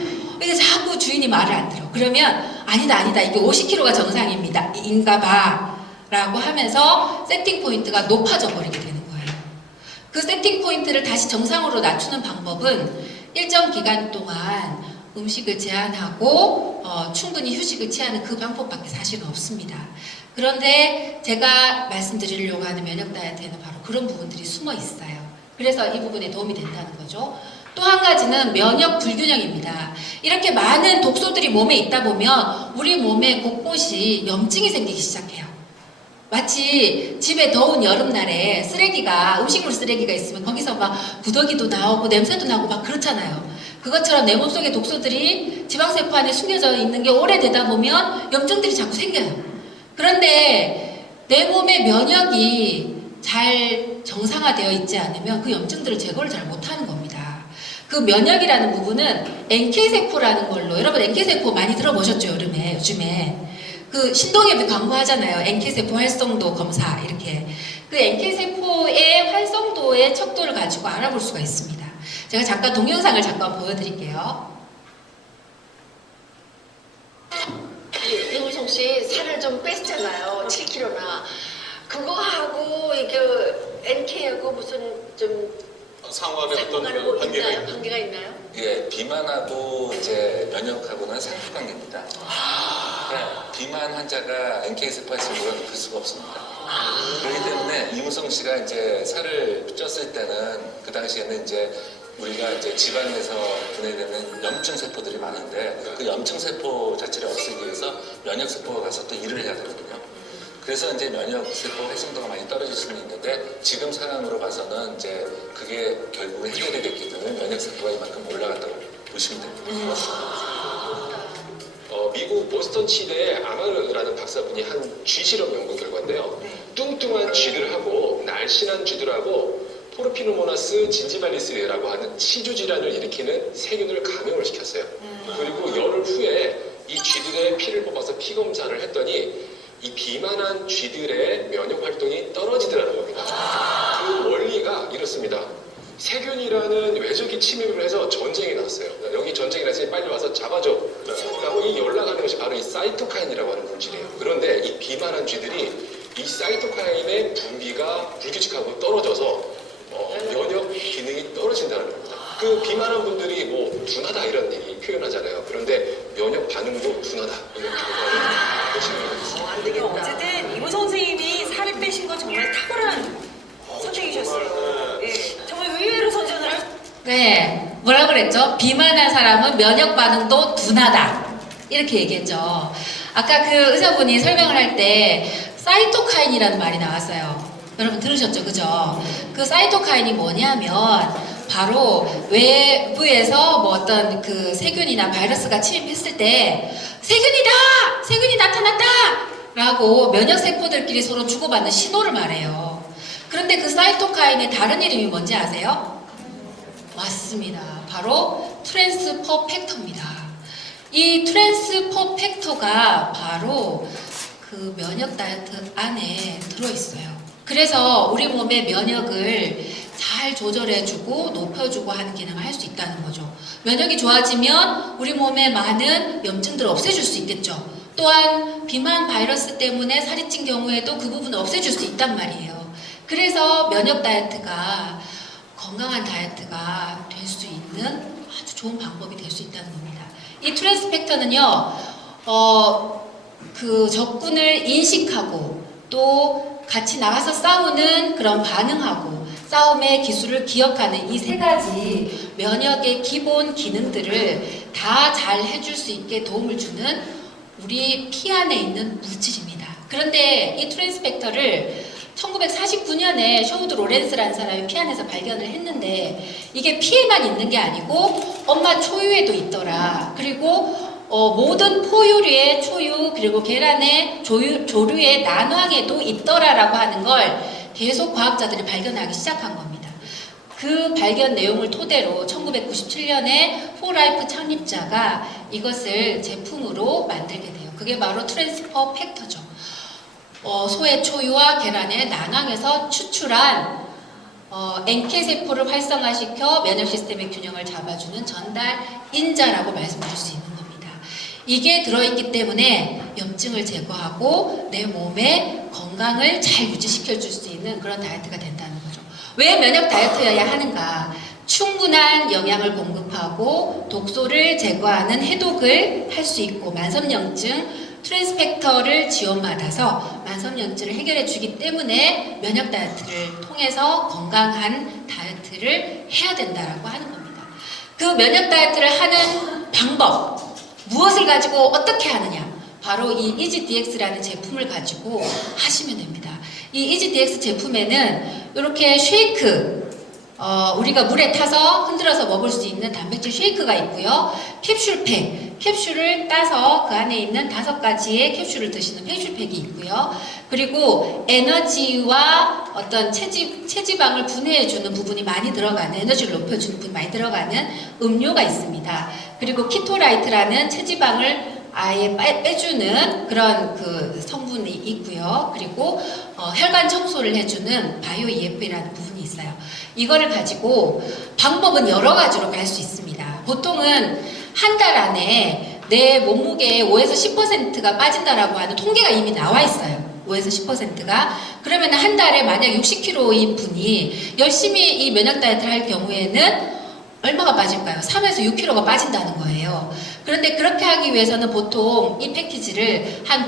이게 자꾸 주인이 말을 안 들어. 그러면 아니다 이게 50kg가 정상입니다 인가 봐 라고 하면서 세팅 포인트가 높아져 버리게 되는 거예요. 그 세팅 포인트를 다시 정상으로 낮추는 방법은 일정 기간 동안 음식을 제한하고 충분히 휴식을 취하는 그 방법밖에 사실은 없습니다. 그런데 제가 말씀드리려고 하는 면역 다이어트에는 바로 그런 부분들이 숨어 있어요. 그래서 이 부분에 도움이 된다는 거죠. 또 한 가지는 면역 불균형입니다. 이렇게 많은 독소들이 몸에 있다 보면 우리 몸의 곳곳이 염증이 생기기 시작해요. 마치 집에 더운 여름날에 음식물 쓰레기가 있으면 거기서 막 구더기도 나오고 냄새도 나고 막 그렇잖아요. 그것처럼 내 몸속에 독소들이 지방세포 안에 숨겨져 있는 게 오래되다 보면 염증들이 자꾸 생겨요. 그런데 내 몸의 면역이 잘 정상화되어 있지 않으면 그 염증들을 제거를 잘 못하는 겁니다. 그 면역이라는 부분은 NK세포라는 걸로, 여러분 NK세포 많이 들어보셨죠? 요즘에 그 신동엽이 광고하잖아요. NK세포 활성도 검사 이렇게. 그 NK세포의 활성도의 척도를 가지고 알아볼 수가 있습니다. 제가 잠깐 동영상을 잠깐 보여드릴게요. 이무성 씨 살을 좀 뺐잖아요. 7kg나. 그거하고 이게 NK하고 무슨 좀 상호하는 어떤 관계가 있나요? 예, 비만하고 이제 면역하고는 상관관계입니다. 비만 환자가 NK세포 활성도가 높을 수가 없습니다. 그렇기 때문에 이무성 씨가 이제 살을 쪘을 때는 그 당시에는 이제 우리가 이제 지방에서 분해되는 염증 세포들이 많은데 그 염증 세포 자체를 없애기 위해서 면역 세포가 가서 또 일을 해야 되거든요. 그래서 이제 면역 세포 활성도가 많이 떨어질 수는 있는데 지금 상황으로 봐서는 이제 그게 결국은 해결이 됐기 때문에 면역 세포가 이만큼 올라갔다고 보시면 됩니다. 미국 보스턴 치대의 아마르라는 박사분이 한 쥐 실험 연구 결과인데요. 뚱뚱한 쥐들하고 날씬한 쥐들하고 포르피노모나스 진지발리스라고 하는 치주 질환을 일으키는 세균을 감염을 시켰어요. 그리고 열흘 후에 이 쥐들의 피를 뽑아서 피 검사를 했더니 이 비만한 쥐들의 면역 활동이 떨어지더라는 겁니다. 그 원리가 이렇습니다. 세균이라는 외적이 침입을 해서 전쟁이 났어요. 여기 전쟁이 났으니 빨리 와서 잡아줘. 라고 이 연락하는 것이 바로 이 사이토카인이라고 하는 물질이에요. 그런데 이 비만한 쥐들이 이 사이토카인의 분비가 불규칙하고 떨어져서 면역 기능이 떨어진다는 겁니다. 그 비만한 분들이 뭐 둔하다 이런 얘기 표현하잖아요. 그런데 면역 반응도 둔하다 이런 표현을 보시면 되겠습니다. 안 되겠다. 어쨌든 이모 선생님이 살을 빼신 건 정말 탁월한 선택이셨어요. 예, 정말 의외로 선전을 할 네, 뭐라 그랬죠? 비만한 사람은 면역 반응도 둔하다. 이렇게 얘기했죠. 아까 그 의사분이 설명을 할 때 사이토카인이라는 말이 나왔어요. 여러분 들으셨죠? 그죠? 그 사이토카인이 뭐냐면 바로 외부에서 뭐 어떤 그 세균이나 바이러스가 침입했을 때 세균이다! 세균이 나타났다! 라고 면역세포들끼리 서로 주고받는 신호를 말해요. 그런데 그 사이토카인의 다른 이름이 뭔지 아세요? 맞습니다. 바로 트랜스퍼 팩터입니다. 이 트랜스퍼 팩터가 바로 그 면역 다이어트 안에 들어있어요. 그래서 우리 몸의 면역을 잘 조절해주고 높여주고 하는 기능을 할 수 있다는 거죠. 면역이 좋아지면 우리 몸에 많은 염증들을 없애줄 수 있겠죠. 또한 비만 바이러스 때문에 살이 찐 경우에도 그 부분을 없애줄 수 있단 말이에요. 그래서 면역 다이어트가 건강한 다이어트가 될 수 있는 아주 좋은 방법이 될 수 있다는 겁니다. 이 트랜스팩터는요, 그 적군을 인식하고 또 같이 나가서 싸우는 그런 반응하고 싸움의 기술을 기억하는 이 세 가지 면역의 기본 기능들을 다 잘 해줄 수 있게 도움을 주는 우리 피 안에 있는 물질입니다. 그런데 이 트랜스팩터를 1949년에 셔우드 로렌스라는 사람이 피 안에서 발견을 했는데 이게 피에만 있는 게 아니고 엄마 초유에도 있더라. 그리고 모든 포유류의 초유 그리고 계란의 조류의 난황에도 있더라라고 하는 걸 계속 과학자들이 발견하기 시작한 겁니다. 그 발견 내용을 토대로 1997년에 포라이프 창립자가 이것을 제품으로 만들게 돼요. 그게 바로 트랜스퍼 팩터죠. 소의 초유와 계란의 난황에서 추출한 NK세포를 활성화시켜 면역 시스템의 균형을 잡아주는 전달 인자라고 말씀드릴 수 있는 겁니다. 이게 들어있기 때문에 염증을 제거하고 내 몸의 건강을 잘 유지시켜 줄 수 있는 그런 다이어트가 된다는 거죠. 왜 면역 다이어트여야 하는가? 충분한 영양을 공급하고 독소를 제거하는 해독을 할 수 있고 만성염증 트랜스팩터를 지원받아서 만성염증을 해결해 주기 때문에 면역 다이어트를 통해서 건강한 다이어트를 해야 된다라고 하는 겁니다. 그 면역 다이어트를 하는 방법, 무엇을 가지고 어떻게 하느냐? 바로 이 이지DX라는 제품을 가지고 하시면 됩니다. 이 이지DX 제품에는 이렇게 쉐이크, 우리가 물에 타서 흔들어서 먹을 수 있는 단백질 쉐이크가 있고요. 캡슐팩, 캡슐을 따서 그 안에 있는 5가지의 캡슐을 드시는 캡슐팩이 있고요. 그리고 에너지와 어떤 체지방을 분해해주는 부분이 많이 들어가는, 에너지를 높여주는 부분이 많이 들어가는 음료가 있습니다. 그리고 키토라이트라는 체지방을 아예 빼주는 그런 그 성분이 있고요. 그리고 혈관 청소를 해주는 바이오 EF라는 부분이 있어요. 이거를 가지고 방법은 여러 가지로 갈 수 있습니다. 보통은 한 달 안에 내 몸무게의 5에서 10%가 빠진다라고 하는 통계가 이미 나와 있어요. 5에서 10%가. 그러면 한 달에 만약 60kg인 분이 열심히 이 면역 다이어트를 할 경우에는 얼마가 빠질까요? 3에서 6kg가 빠진다는 거예요. 그런데 그렇게 하기 위해서는 보통 이 패키지를 한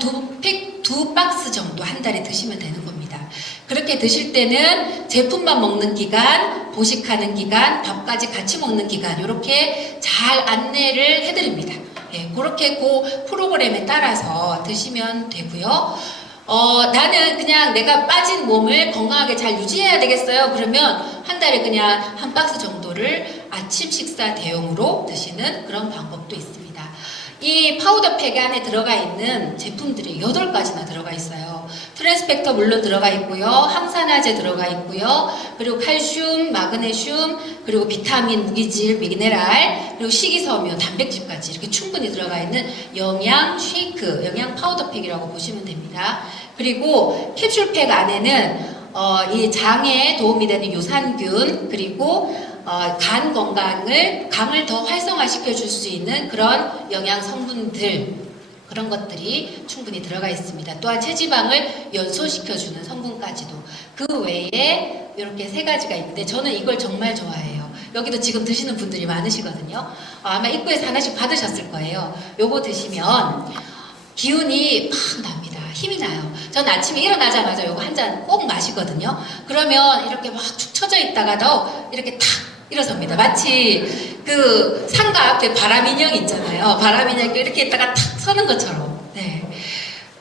두 박스 정도 한 달에 드시면 되는 겁니다. 그렇게 드실 때는 제품만 먹는 기간, 보식하는 기간, 밥까지 같이 먹는 기간 이렇게 잘 안내를 해드립니다. 예, 그렇게 그 프로그램에 따라서 드시면 되고요. 나는 그냥 내가 빠진 몸을 건강하게 잘 유지해야 되겠어요. 그러면 한 달에 그냥 한 박스 정도를 아침 식사 대용으로 드시는 그런 방법도 있습니다. 이 파우더팩 안에 들어가 있는 제품들이 8가지나 들어가 있어요. 트랜스팩터 물론 들어가 있고요. 항산화제 들어가 있고요. 그리고 칼슘, 마그네슘, 그리고 비타민, 무기질, 미네랄, 그리고 식이섬유, 단백질까지 이렇게 충분히 들어가 있는 영양 쉐이크, 영양 파우더팩이라고 보시면 됩니다. 그리고 캡슐팩 안에는 이 장에 도움이 되는 유산균 그리고 간 건강을 강을 더 활성화시켜 줄 수 있는 그런 영양 성분들 그런 것들이 충분히 들어가 있습니다. 또한 체지방을 연소시켜주는 성분까지도 그 외에 이렇게 세 가지가 있는데 저는 이걸 정말 좋아해요. 여기도 지금 드시는 분들이 많으시거든요. 아마 입구에서 하나씩 받으셨을 거예요. 요거 드시면 기운이 팍 납니다. 힘이 나요. 전 아침에 일어나자마자 요거 한 잔 꼭 마시거든요. 그러면 이렇게 막 축 처져 있다가도 이렇게 탁 일어섭니다. 마치 그 상가 앞에 바람인형 있잖아요. 바람인형 이렇게 있다가 탁 서는 것처럼. 네.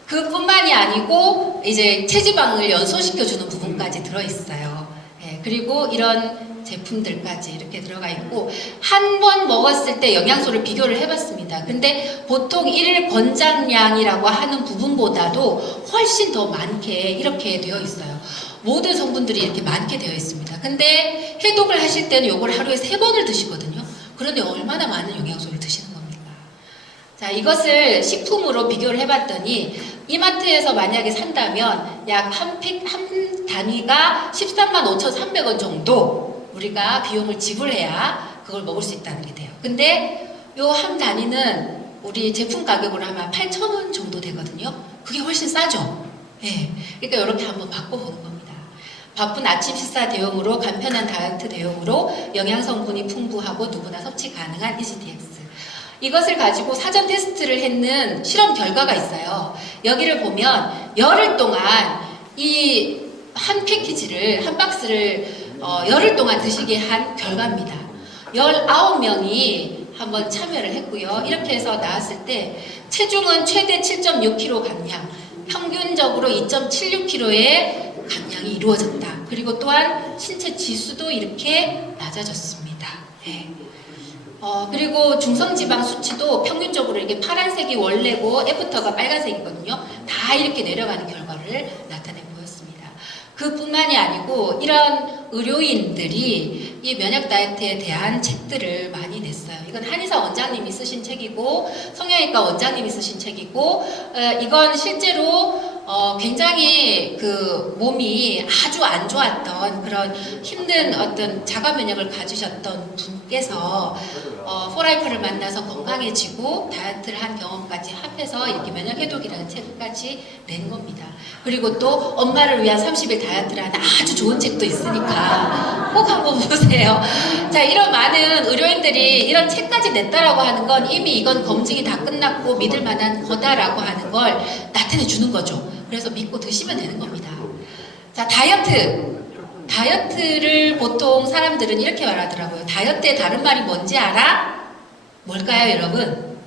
그뿐만이 아니고 이제 체지방을 연소시켜주는 부분까지 들어있어요. 네. 그리고 이런 제품들까지 이렇게 들어가 있고 한 번 먹었을 때 영양소를 비교를 해봤습니다. 근데 보통 일일 권장량이라고 하는 부분보다도 훨씬 더 많게 이렇게 되어 있어요. 모든 성분들이 이렇게 많게 되어 있습니다. 근데 해독을 하실 때는 이걸 하루에 3번을 드시거든요. 그런데 얼마나 많은 영양소를 드시는 겁니까? 자, 이것을 식품으로 비교를 해봤더니 이마트에서 만약에 산다면 약 한 단위가 135,300원 정도 우리가 비용을 지불해야 그걸 먹을 수 있다는 게 돼요. 근데 요 한 단위는 우리 제품 가격으로 하면 8,000원 정도 되거든요. 그게 훨씬 싸죠. 예. 그러니까 이렇게 한번 바꿔보는 겁니다. 바쁜 아침 식사 대용으로 간편한 다이어트 대용으로 영양 성분이 풍부하고 누구나 섭취 가능한 EGDX. 이것을 가지고 사전 테스트를 했는 실험 결과가 있어요. 여기를 보면 열흘 동안 이 한 패키지를 한 박스를 열흘 동안 드시게 한 결과입니다. 19명이 한번 참여를 했고요. 이렇게 해서 나왔을 때 체중은 최대 7.6kg 감량, 평균적으로 2.76kg의 감량이 이루어졌다. 그리고 또한 신체 지수도 이렇게 낮아졌습니다. 네. 그리고 중성지방 수치도 평균적으로 이렇게 파란색이 원래고 애프터가 빨간색이거든요. 다 이렇게 내려가는 결과를 나타내 보였습니다. 그뿐만이 아니고 이런 의료인들이 이 면역 다이어트에 대한 책들을 많이 냈어요. 이건 한의사 원장님이 쓰신 책이고 성형외과 원장님이 쓰신 책이고 이건 실제로 굉장히 그 몸이 아주 안 좋았던 그런 힘든 어떤 자가 면역을 가지셨던 분께서 포라이프를 만나서 건강해지고 다이어트를 한 경험까지 합해서 이렇게 면역해독이라는 책까지 낸 겁니다. 그리고 또 엄마를 위한 30일 다이어트라는 아주 좋은 책도 있으니까 꼭 한번 보세요. 자, 이런 많은 의료인들이 이런 책까지 냈다라고 하는 건 이미 이건 검증이 다 끝났고 믿을 만한 거다라고 하는 걸 나타내 주는 거죠. 그래서 믿고 드시면 되는 겁니다. 자, 다이어트를 보통 사람들은 이렇게 말하더라고요. 다이어트의 다른 말이 뭔지 알아? 뭘까요, 여러분?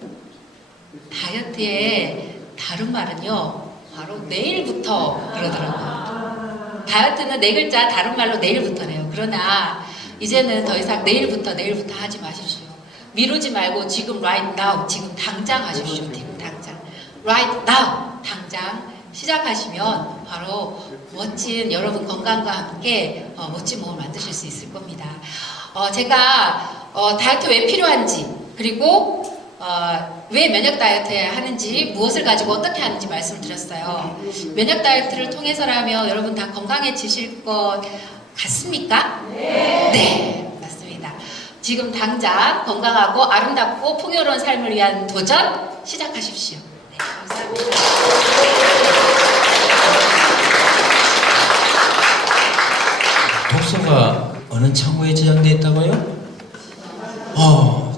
다이어트의 다른 말은요, 바로 내일부터 그러더라고요. 다이어트는 네 글자 다른 말로 내일부터래요. 그러나 이제는 더 이상 내일부터 하지 마십시오. 미루지 말고 지금 right now, 지금 당장 하십시오. 지금 당장. right now, 당장 시작하시면 바로 멋진 여러분 건강과 함께 멋진 몸을 만드실 수 있을 겁니다. 제가 다이어트 왜 필요한지 그리고 왜 면역 다이어트 하는지 무엇을 가지고 어떻게 하는지 말씀을 드렸어요. 면역 다이어트를 통해서라면 여러분 다 건강해지실 것 같습니까? 네, 맞습니다. 지금 당장 건강하고 아름답고 풍요로운 삶을 위한 도전 시작하십시오. 네, 감사합니다. 독소가 어느 창고에 저장되어 있다고요?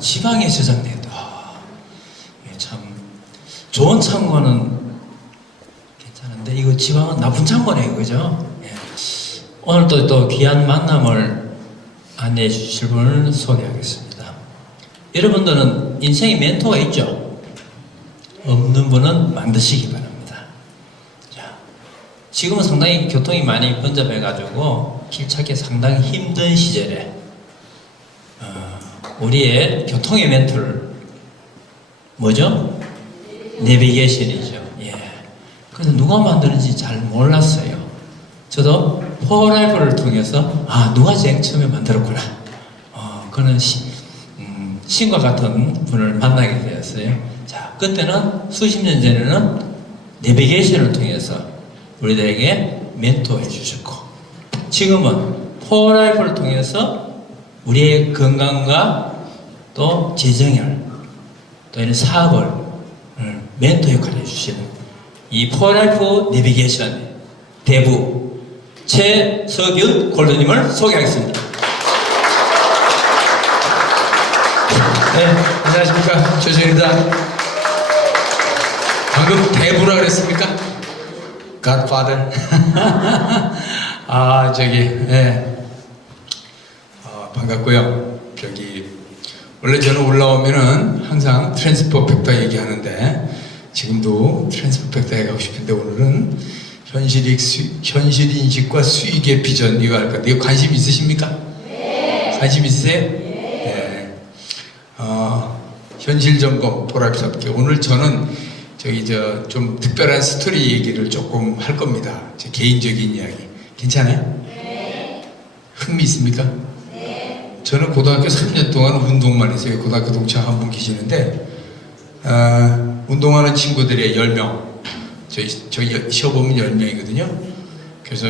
지방에 저장되어 있다. 참 좋은 창고는 괜찮은데 이거 지방은 나쁜 창고네요, 그죠? 예. 오늘 또 귀한 만남을 안내해 주실 분을 소개하겠습니다. 여러분들은 인생에 멘토가 있죠? 없는 분은 만드시기 바랍니다. 자, 지금은 상당히 교통이 많이 번잡해가지고 길 찾기 상당히 힘든 시절에 우리의 교통의 멘토를 뭐죠? 내비게이션이죠. 예. 그래서 누가 만드는지 잘 몰랐어요. 저도 포라이프를 통해서 누가 제일 처음에 만들었구나. 그는 신과 같은 분을 만나게 되었어요. 자, 그때는 수십 년 전에는 내비게이션을 통해서 우리들에게 멘토해 주셨고 지금은 포라이프를 통해서 우리의 건강과 또 재정열 또 이런 사업을 멘토 역할을 해주시는 이 포라이프 내비게이션 대부 최석윤 골드님을 소개하겠습니다. 네, 안녕하십니까. 조정입니다. 방금 대부라 그랬습니까? Godfather. 반갑고요. 원래 저는 올라오면은 항상 트랜스퍼 팩터 얘기하는데, 지금도 트랜스퍼 팩터 얘기하고 싶은데, 오늘은 현실인식과 수익의 비전, 이거 할 건데, 이거 관심 있으십니까? 네. 관심 있으세요? 네. 현실 점검, 보라비 잡기. 오늘 저는 좀 특별한 스토리 얘기를 조금 할 겁니다. 제 개인적인 이야기. 괜찮아요? 네. 흥미 있습니까? 네. 저는 고등학교 3년 동안 운동만 했어요. 고등학교 동창 한 분 계시는데, 운동하는 친구들이 10명. 저희 시험 보면 10명이거든요. 그래서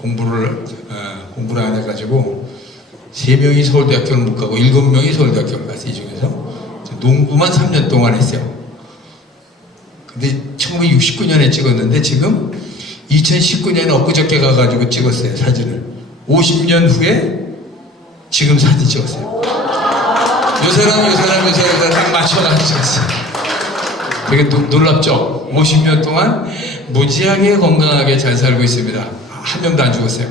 공부를 안 해가지고, 3명이 서울대학교를 못 가고 7명이 서울대학교를 갔어요. 이 중에서. 농구만 3년 동안 했어요. 근데 1969년에 찍었는데 지금 2019년에 엊그저께 가가지고 찍었어요. 사진을. 50년 후에 지금 사진 찍었어요. 요 사람 딱 맞춰가지고 찍었어요. 되게 놀랍죠? 50년 동안 무지하게 건강하게 잘 살고 있습니다. 한 명도 안 죽었어요.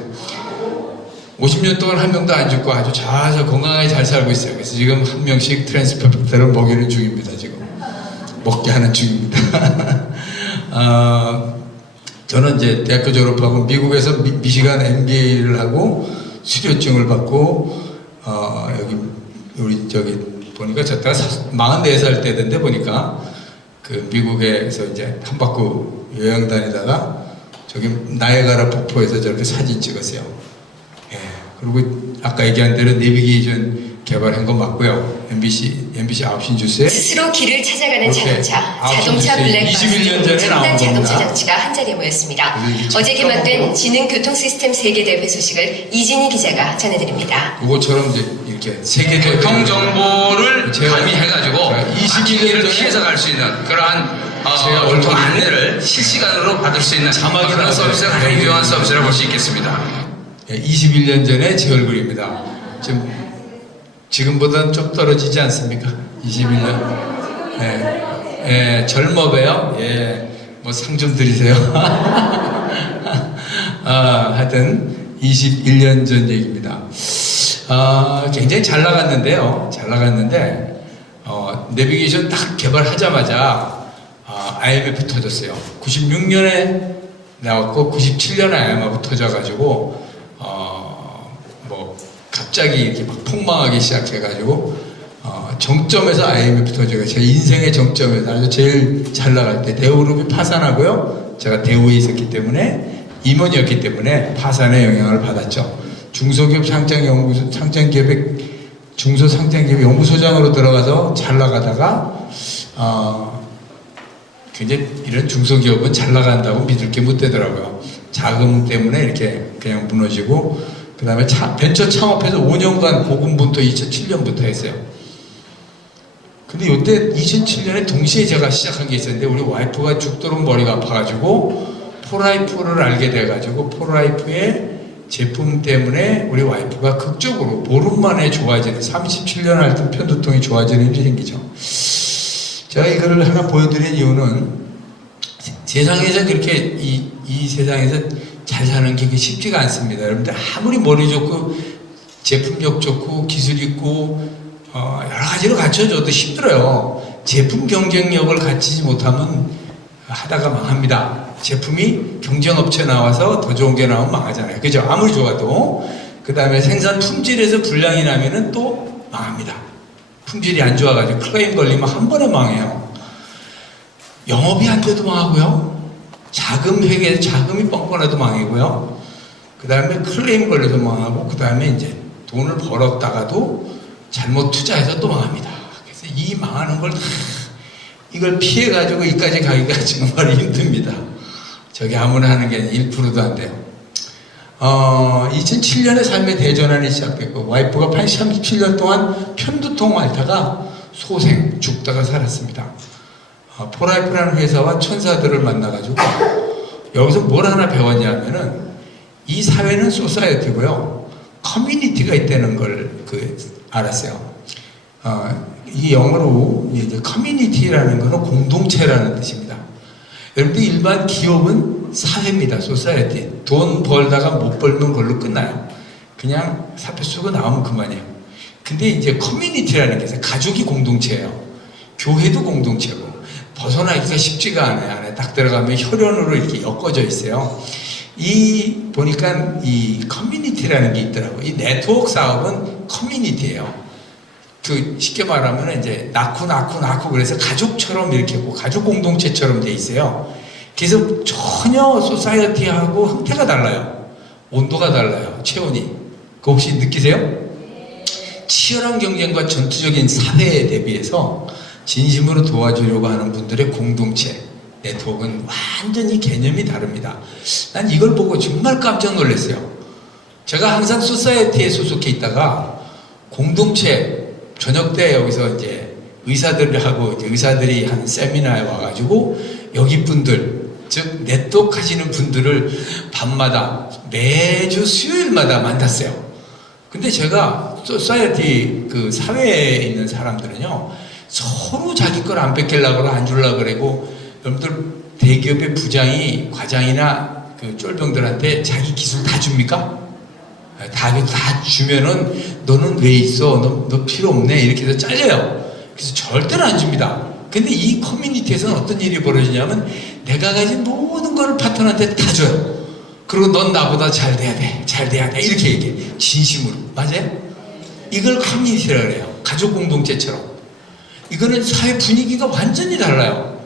50년 동안 한 명도 안 죽고 아주 잘 건강하게 잘 살고 있어요. 그래서 지금 한 명씩 트랜스퍼 팩터를 먹이는 중입니다. 지금 먹게 하는 중입니다. 저는 이제 대학교 졸업하고 미국에서 미시간 MBA를 하고 수료증을 받고 여기 우리 보니까 저때가 44살 때던데 보니까 그 미국에서 이제 한 바퀴 여행 다니다가 저기 나이아가라 폭포에서 저렇게 사진 찍었어요. 예. 그리고 아까 얘기한 대로 내비게이션 개발한 거 맞고요. MBC 9시 뉴스에 스스로 길을 찾아가는 이렇게 자동차, 9시 자동차 뉴스에 블랙박스 21년 전에 첨단 나온 자동차 겁니다. 장치가 한자리에 모였습니다. 그래서 어제 처음 개막된 보고. 지능교통시스템 세계대회 소식을 이진희 기자가 전해드립니다. 그거처럼 이제 이렇게 세계 교통 정보를 제가- 가미해가지고 제가 21년 길을 전에 피해서 갈 수 있는 그러한 제가 얼마 교통 전에 안내를 실시간으로 받을 수 있는 자막이 그런 나왔어요. 서비스가 가장 유용한 서비스라고 볼 수 있겠습니다. 21년 전에 제 얼굴입니다. 지금보다는 좀 떨어지지 않습니까? 21년. 예, 젊어봬요. 예, 뭐 상 좀 드리세요. 하여튼 21년 전 얘기입니다. 굉장히 잘 나갔는데요. 잘 나갔는데 내비게이션 딱 개발하자마자 IMF 터졌어요. 96년에 나왔고 97년에 IMF 터져가지고 갑자기 이렇게 막 폭망하기 시작해가지고 정점에서 IMF 터져가 제 인생의 정점에서 아주 제일 잘 나갈 때 대우그룹이 파산하고요. 제가 대우에 있었기 때문에 임원이었기 때문에 파산의 영향을 받았죠. 중소기업 상장연구소 상장기업의 중소상장기업 연구소장으로 들어가서 잘 나가다가 굉장히 이런 중소기업은 잘 나간다고 믿을 게 못 되더라고요. 자금 때문에 이렇게 그냥 무너지고 그 다음에 벤처 창업해서 5년간 고군분투 2007년부터 했어요. 근데 이때 2007년에 동시에 제가 시작한 게 있었는데 우리 와이프가 죽도록 머리가 아파가지고 포라이프를 알게 돼가지고 포라이프의 제품 때문에 우리 와이프가 극적으로 보름 만에 좋아지는 37년 앓던 편두통이 좋아지는 일이 생기죠. 제가 이거를 하나 보여드린 이유는 세상에서 그렇게 이 세상에서 잘 사는 게 쉽지가 않습니다. 여러분들 아무리 머리 좋고 제품력 좋고 기술 있고 여러 가지로 갖춰줘도 힘들어요. 제품 경쟁력을 갖추지 못하면 하다가 망합니다. 제품이 경쟁업체 나와서 더 좋은 게 나오면 망하잖아요. 그죠? 아무리 좋아도. 그 다음에 생산 품질에서 불량이 나면은 또 망합니다. 품질이 안 좋아가지고 클레임 걸리면 한 번에 망해요. 영업이 안 돼도 망하고요. 자금 회계에서 자금이 뻥뻥해도 망이고요. 그 다음에 클레임 걸려도 망하고, 그 다음에 이제 돈을 벌었다가도 잘못 투자해서 또 망합니다. 그래서 이 망하는 걸 이걸 피해가지고 이까지 가기가 정말 힘듭니다. 저게 아무나 하는 게 1%도 안 돼요. 2007년에 삶의 대전환이 시작됐고 와이프가 37년 동안 편두통 앓다가 소생, 죽다가 살았습니다. 포라이프라는 회사와 천사들을 만나가지고 여기서 뭘 하나 배웠냐면은 이 사회는 소사이어티고요. 커뮤니티가 있다는 걸 알았어요. 이 영어로 이제 커뮤니티라는 거는 공동체라는 뜻입니다. 여러분들 일반 기업은 사회입니다. 소사이어티. 돈 벌다가 못 벌면 그걸로 끝나요. 그냥 사표 쓰고 나오면 그만이에요. 근데 이제 커뮤니티라는 게 있어요. 가족이 공동체예요. 교회도 공동체고 벗어나기가 쉽지가 않아요. 안에 딱 들어가면 혈연으로 이렇게 엮어져 있어요. 보니까 이 커뮤니티라는 게 있더라고요. 이 네트워크 사업은 커뮤니티예요. 쉽게 말하면 이제 낳고 그래서 가족처럼 이렇게 하고 가족 공동체처럼 돼 있어요. 그래서 전혀 소사이어티하고 형태가 달라요. 온도가 달라요. 체온이. 그거 혹시 느끼세요? 치열한 경쟁과 전투적인 사회에 대비해서 진심으로 도와주려고 하는 분들의 공동체, 네트워크는 완전히 개념이 다릅니다. 난 이걸 보고 정말 깜짝 놀랐어요. 제가 항상 소사이어티에 소속해 있다가 공동체, 저녁 때 여기서 이제 의사들하고 의사들이 한 세미나에 와가지고 여기 분들, 즉 네트워크 하시는 분들을 밤마다 매주 수요일마다 만났어요. 근데 제가 소사이어티 사회에 있는 사람들은요 서로 자기 걸 안 뺏기려고 안 주려고 그러고, 여러분들 대기업의 부장이 과장이나 쫄병들한테 자기 기술 다 줍니까? 다 주면은 너는 왜 있어? 너 필요 없네. 이렇게 해서 잘려요. 그래서 절대로 안 줍니다. 근데 이 커뮤니티에서는 어떤 일이 벌어지냐면 내가 가진 모든 거를 파트너한테 다 줘요. 그리고 넌 나보다 잘 돼야 돼. 잘 돼야 돼. 이렇게 얘기해. 진심으로. 맞아요? 이걸 커뮤니티라고 해요. 가족 공동체처럼. 이거는 사회 분위기가 완전히 달라요.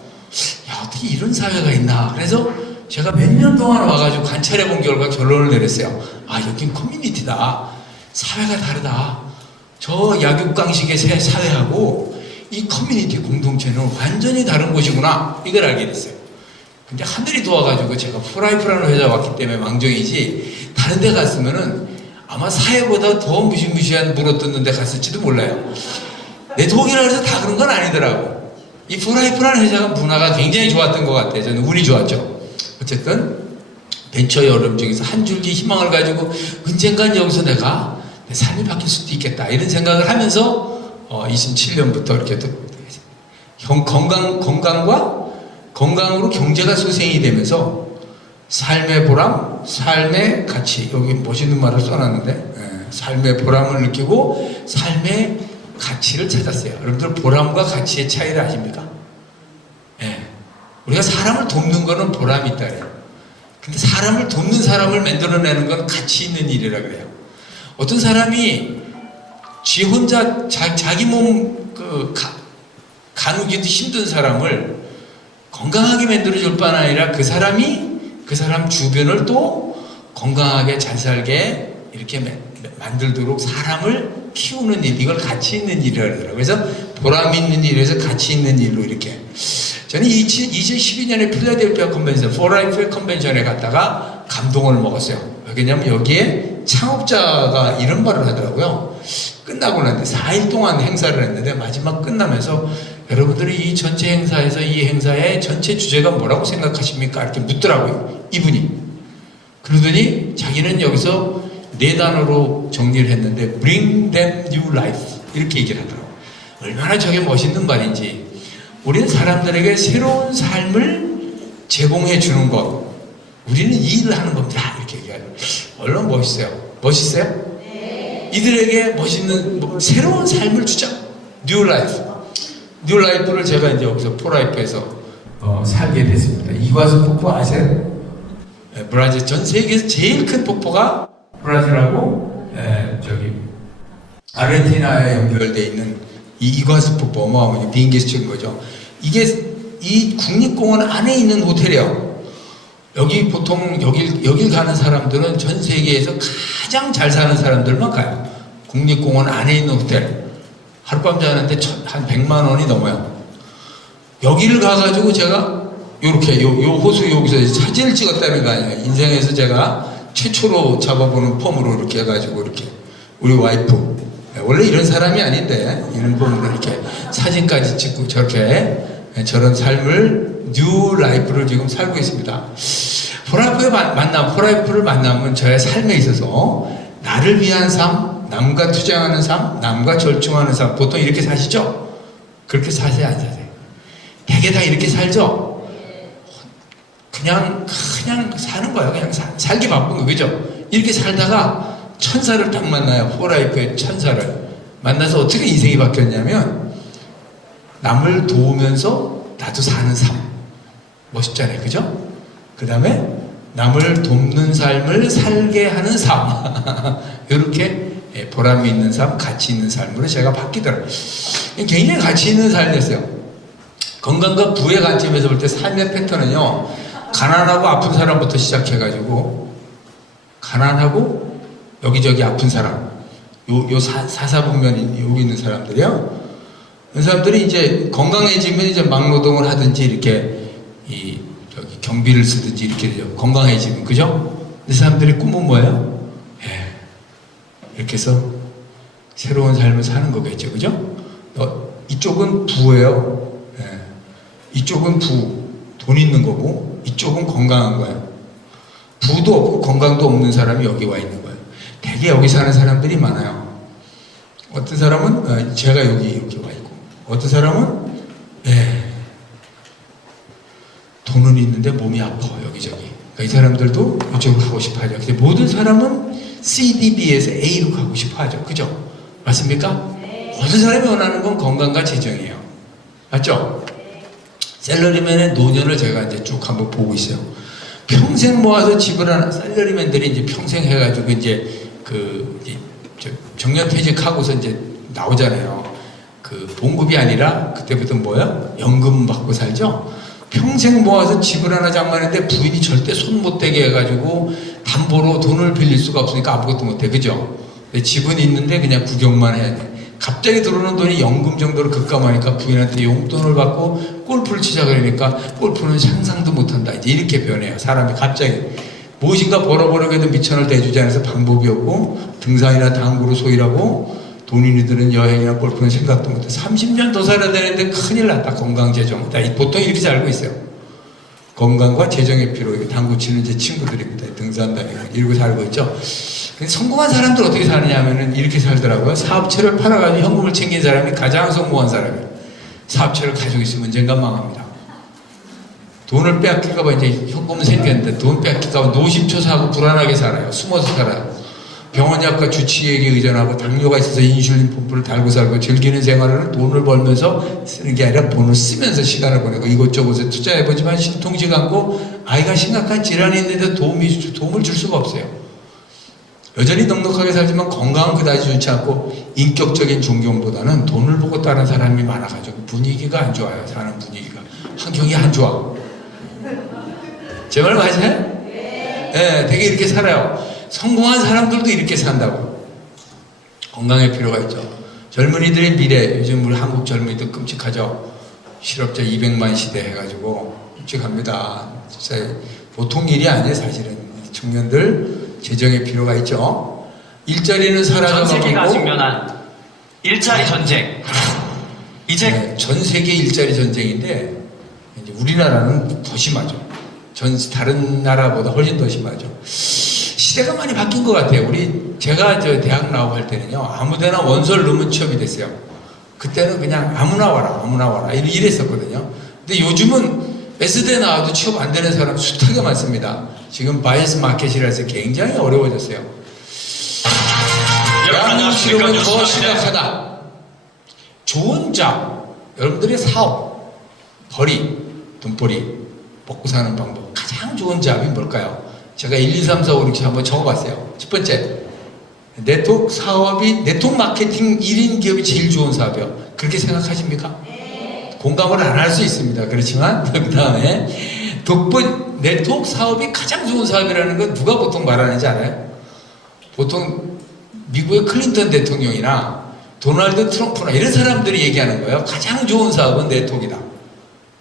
야, 어떻게 이런 사회가 있나. 그래서 제가 몇 년 동안 와가지고 관찰해 본 결과 결론을 내렸어요. 아, 여긴 커뮤니티다. 사회가 다르다. 저 약육강식의 사회하고 이 커뮤니티 공동체는 완전히 다른 곳이구나. 이걸 알게 됐어요. 근데 하늘이 도와가지고 제가 포라이프라는 회사에 왔기 때문에 망정이지, 다른 데 갔으면은 아마 사회보다 더 무시무시한 물어뜯는 데 갔을지도 몰라요. 네트워크라고 해서 다 그런 건 아니더라고. 이 포라이프라는 회사가 문화가 굉장히 좋았던 것 같아요. 저는 운이 좋았죠. 어쨌든 벤처 여름 중에서 한 줄기 희망을 가지고 언젠간 여기서 내가 내 삶이 바뀔 수도 있겠다 이런 생각을 하면서 27년부터 이렇게 또 건강으로 경제가 소생이 되면서 삶의 보람, 삶의 가치, 여기 멋있는 말을 써놨는데 삶의 보람을 느끼고 삶의 가치를 찾았어요. 여러분들 보람과 가치의 차이를 아십니까? 우리가 사람을 돕는 거는 보람이 있다 그래요. 근데 사람을 돕는 사람을 만들어내는 건 가치 있는 일이라 그래요. 어떤 사람이 지 혼자 자기 몸 가누기도 힘든 사람을 건강하게 만들어줄 뿐 아니라 그 사람 주변을 또 건강하게 잘 살게 이렇게 만들도록 사람을 키우는 일, 이걸 가치 있는 일이라고 하더라고요. 그래서 보람 있는 일에서 가치 있는 일로 이렇게. 저는 2012년에 필라델피아 컨벤션, 포라이프 컨벤션에 갔다가 감동을 먹었어요. 왜냐면 여기에 창업자가 이런 말을 하더라고요. 끝나고 났는데 4일 동안 행사를 했는데 마지막 끝나면서 여러분들이 이 전체 행사에서 이 행사의 전체 주제가 뭐라고 생각하십니까? 이렇게 묻더라고요. 이분이. 그러더니 자기는 여기서 4단어로 정리를 했는데 Bring them new life 이렇게 얘기를 하더라고요. 얼마나 저게 멋있는 말인지. 우리는 사람들에게 새로운 삶을 제공해 주는 것, 우리는 이 일을 하는 겁니다. 이렇게 얘기하죠. 얼마나 멋있어요. 멋있어요? 네. 이들에게 멋있는 새로운 삶을 주자. New life. 뉴 라이프를 제가 이제 여기서 포라이프에서 살게 됐습니다. 이과수 폭포 아세요? 브라질 전 세계에서 제일 큰 폭포가 브라질하고 아르헨티나에 연결되어 있는 이 이과수 폭포, 어마어마하게 비행기에서 찍은 거죠. 이게 이 국립공원 안에 있는 호텔이에요. 여기 보통 여길 가는 사람들은 전 세계에서 가장 잘 사는 사람들만 가요. 국립공원 안에 있는 호텔. 하룻밤 자는데 한 100만 원이 넘어요. 여기를 가가지고 제가 요렇게 요 호수 여기서 사진을 찍었다는 거 아니에요. 인생에서 제가 최초로 잡아보는 폼으로 이렇게 해가지고 이렇게 우리 와이프 원래 이런 사람이 아닌데 이런 폼으로 이렇게 사진까지 찍고 저렇게 저런 삶을 뉴 라이프를 지금 살고 있습니다. 포라이프를 만나면 저의 삶에 있어서 나를 위한 삶, 남과 투쟁하는 삶, 남과 절충하는 삶 보통 이렇게 사시죠? 그렇게 사세요 안 사세요? 되게 다 이렇게 살죠? 그냥 사는 거예요. 그냥 살기 바쁜 거 그죠? 이렇게 살다가 천사를 딱 만나요. 포라이프의 천사를 만나서 어떻게 인생이 바뀌었냐면 남을 도우면서 나도 사는 삶 멋있잖아요. 그죠? 그 다음에 남을 돕는 삶을 살게 하는 삶 이렇게 보람이 있는 삶, 가치 있는 삶으로 제가 바뀌더라고요. 굉장히 가치 있는 삶이었어요. 건강과 부의 관점에서 볼 때 삶의 패턴은요, 가난하고 아픈 사람부터 시작해가지고 가난하고 여기저기 아픈 사람, 요 사사분면이 여기 있는 사람들이요. 그 사람들이 이제 건강해지면 이제 막노동을 하든지 이렇게 경비를 쓰든지 이렇게 되죠. 건강해지면 그죠? 이 사람들의 꿈은 뭐예요? 이렇게 해서 새로운 삶을 사는 거겠죠, 그죠? 이쪽은 부예요. 이쪽은 돈 있는 거고 이쪽은 건강한 거예요. 부도 없고 건강도 없는 사람이 여기 와 있는 거예요. 되게 여기 사는 사람들이 많아요. 어떤 사람은 제가 여기 이렇게 와 있고 어떤 사람은 돈은 있는데 몸이 아파 여기저기. 그러니까 이 사람들도 이쪽으로 가고 싶어 하죠. 근데 모든 사람은 CDB에서 A로 가고 싶어 하죠. 그죠? 맞습니까? 모든 사람이 원하는 건 건강과 재정이에요. 맞죠? 셀러리맨의 노년을 제가 이제 쭉 한번 보고 있어요. 평생 모아서 집을 하나, 셀러리맨들이 이제 평생 해가지고 이제 정년퇴직하고서 이제 나오잖아요. 봉급이 아니라 그때부터 뭐야? 연금 받고 살죠? 평생 모아서 집을 하나 장만했는데 부인이 절대 손 못 대게 해가지고 담보로 돈을 빌릴 수가 없으니까 아무것도 못 해. 그죠? 집은 있는데 그냥 구경만 해야 돼. 갑자기 들어오는 돈이 연금 정도로 급감하니까 부인한테 용돈을 받고 골프를 치자 그러니까 골프는 상상도 못한다. 이제 이렇게 변해요. 사람이 갑자기. 무엇인가 벌어보려고 해도 미천을 대주지 않아서 방법이 없고 등산이나 당구로 소일하고 돈인이들은 여행이나 골프는 생각도 못해. 30년 더 살아야 되는데 큰일 났다. 건강 재정. 보통 이렇게 살고 있어요. 건강과 재정의 필요. 당구 치는 제 친구들입니다. 등산 다니고 이러고 살고 있죠. 근데 성공한 사람들 어떻게 사느냐 하면은 이렇게 살더라고요. 사업체를 팔아가지고 현금을 챙긴 사람이 가장 성공한 사람이에요. 사업체를 가지고 있으면 언젠가 망합니다. 돈을 빼앗길까봐 이제 현금은 생겼는데 돈 빼앗길까봐 노심초사하고 불안하게 살아요. 숨어서 살아요. 병원약과 주치의에게 의존하고 당뇨가 있어서 인슐린 펌프를 달고 살고 즐기는 생활은 돈을 벌면서 쓰는 게 아니라 돈을 쓰면서 시간을 보내고 이것저것에 투자해보지만 신통치가 않고 아이가 심각한 질환이 있는데 도움을 줄 수가 없어요. 여전히 넉넉하게 살지만 건강은 그다지 좋지 않고 인격적인 존경보다는 돈을 보고 따른 사람이 많아가지고 분위기가 안 좋아요. 사는 분위기가. 환경이 안 좋아. 제 말 맞아요? 네, 되게 이렇게 살아요. 성공한 사람들도 이렇게 산다고. 건강의 필요가 있죠. 젊은이들의 미래, 요즘 우리 한국 젊은이들 끔찍하죠. 실업자 200만 시대 해가지고 끔찍합니다. 진짜 보통 일이 아니에요. 사실은 청년들 재정의 필요가 있죠. 일자리는 사라져가고 전 세계가 직면한 일자리 전쟁. 이제 전 세계 일자리 전쟁인데 이제 우리나라는 더 심하죠. 다른 나라보다 훨씬 더 심하죠. 시대가 많이 바뀐 것 같아요. 제가 대학 나오고 할 때는요, 아무데나 원서를 넣으면 취업이 됐어요. 그때는 그냥 아무나 와라 이랬었거든요. 근데 요즘은 S대 나와도 취업 안 되는 사람 숱하게 많습니다. 지금 바이어스 마켓이라 해서 굉장히 어려워졌어요. 대한민국 실업은 더 심각하다. 좋은 잡, 여러분들의 사업, 돈벌이, 먹고 사는 방법, 가장 좋은 잡이 뭘까요? 제가 1, 2, 3, 4, 5, 6, 7 한번 적어봤어요. 첫 번째, 네트워크 마케팅 1인 기업이 제일 좋은 사업이요. 그렇게 생각하십니까? 네. 공감을 안 할 수 있습니다. 그렇지만 그 다음에 네트워크 사업이 가장 좋은 사업이라는 건 누가 보통 말하는지 알아요? 보통 미국의 클린턴 대통령이나 도널드 트럼프나 이런 사람들이 얘기하는 거예요. 가장 좋은 사업은 네트워크이다.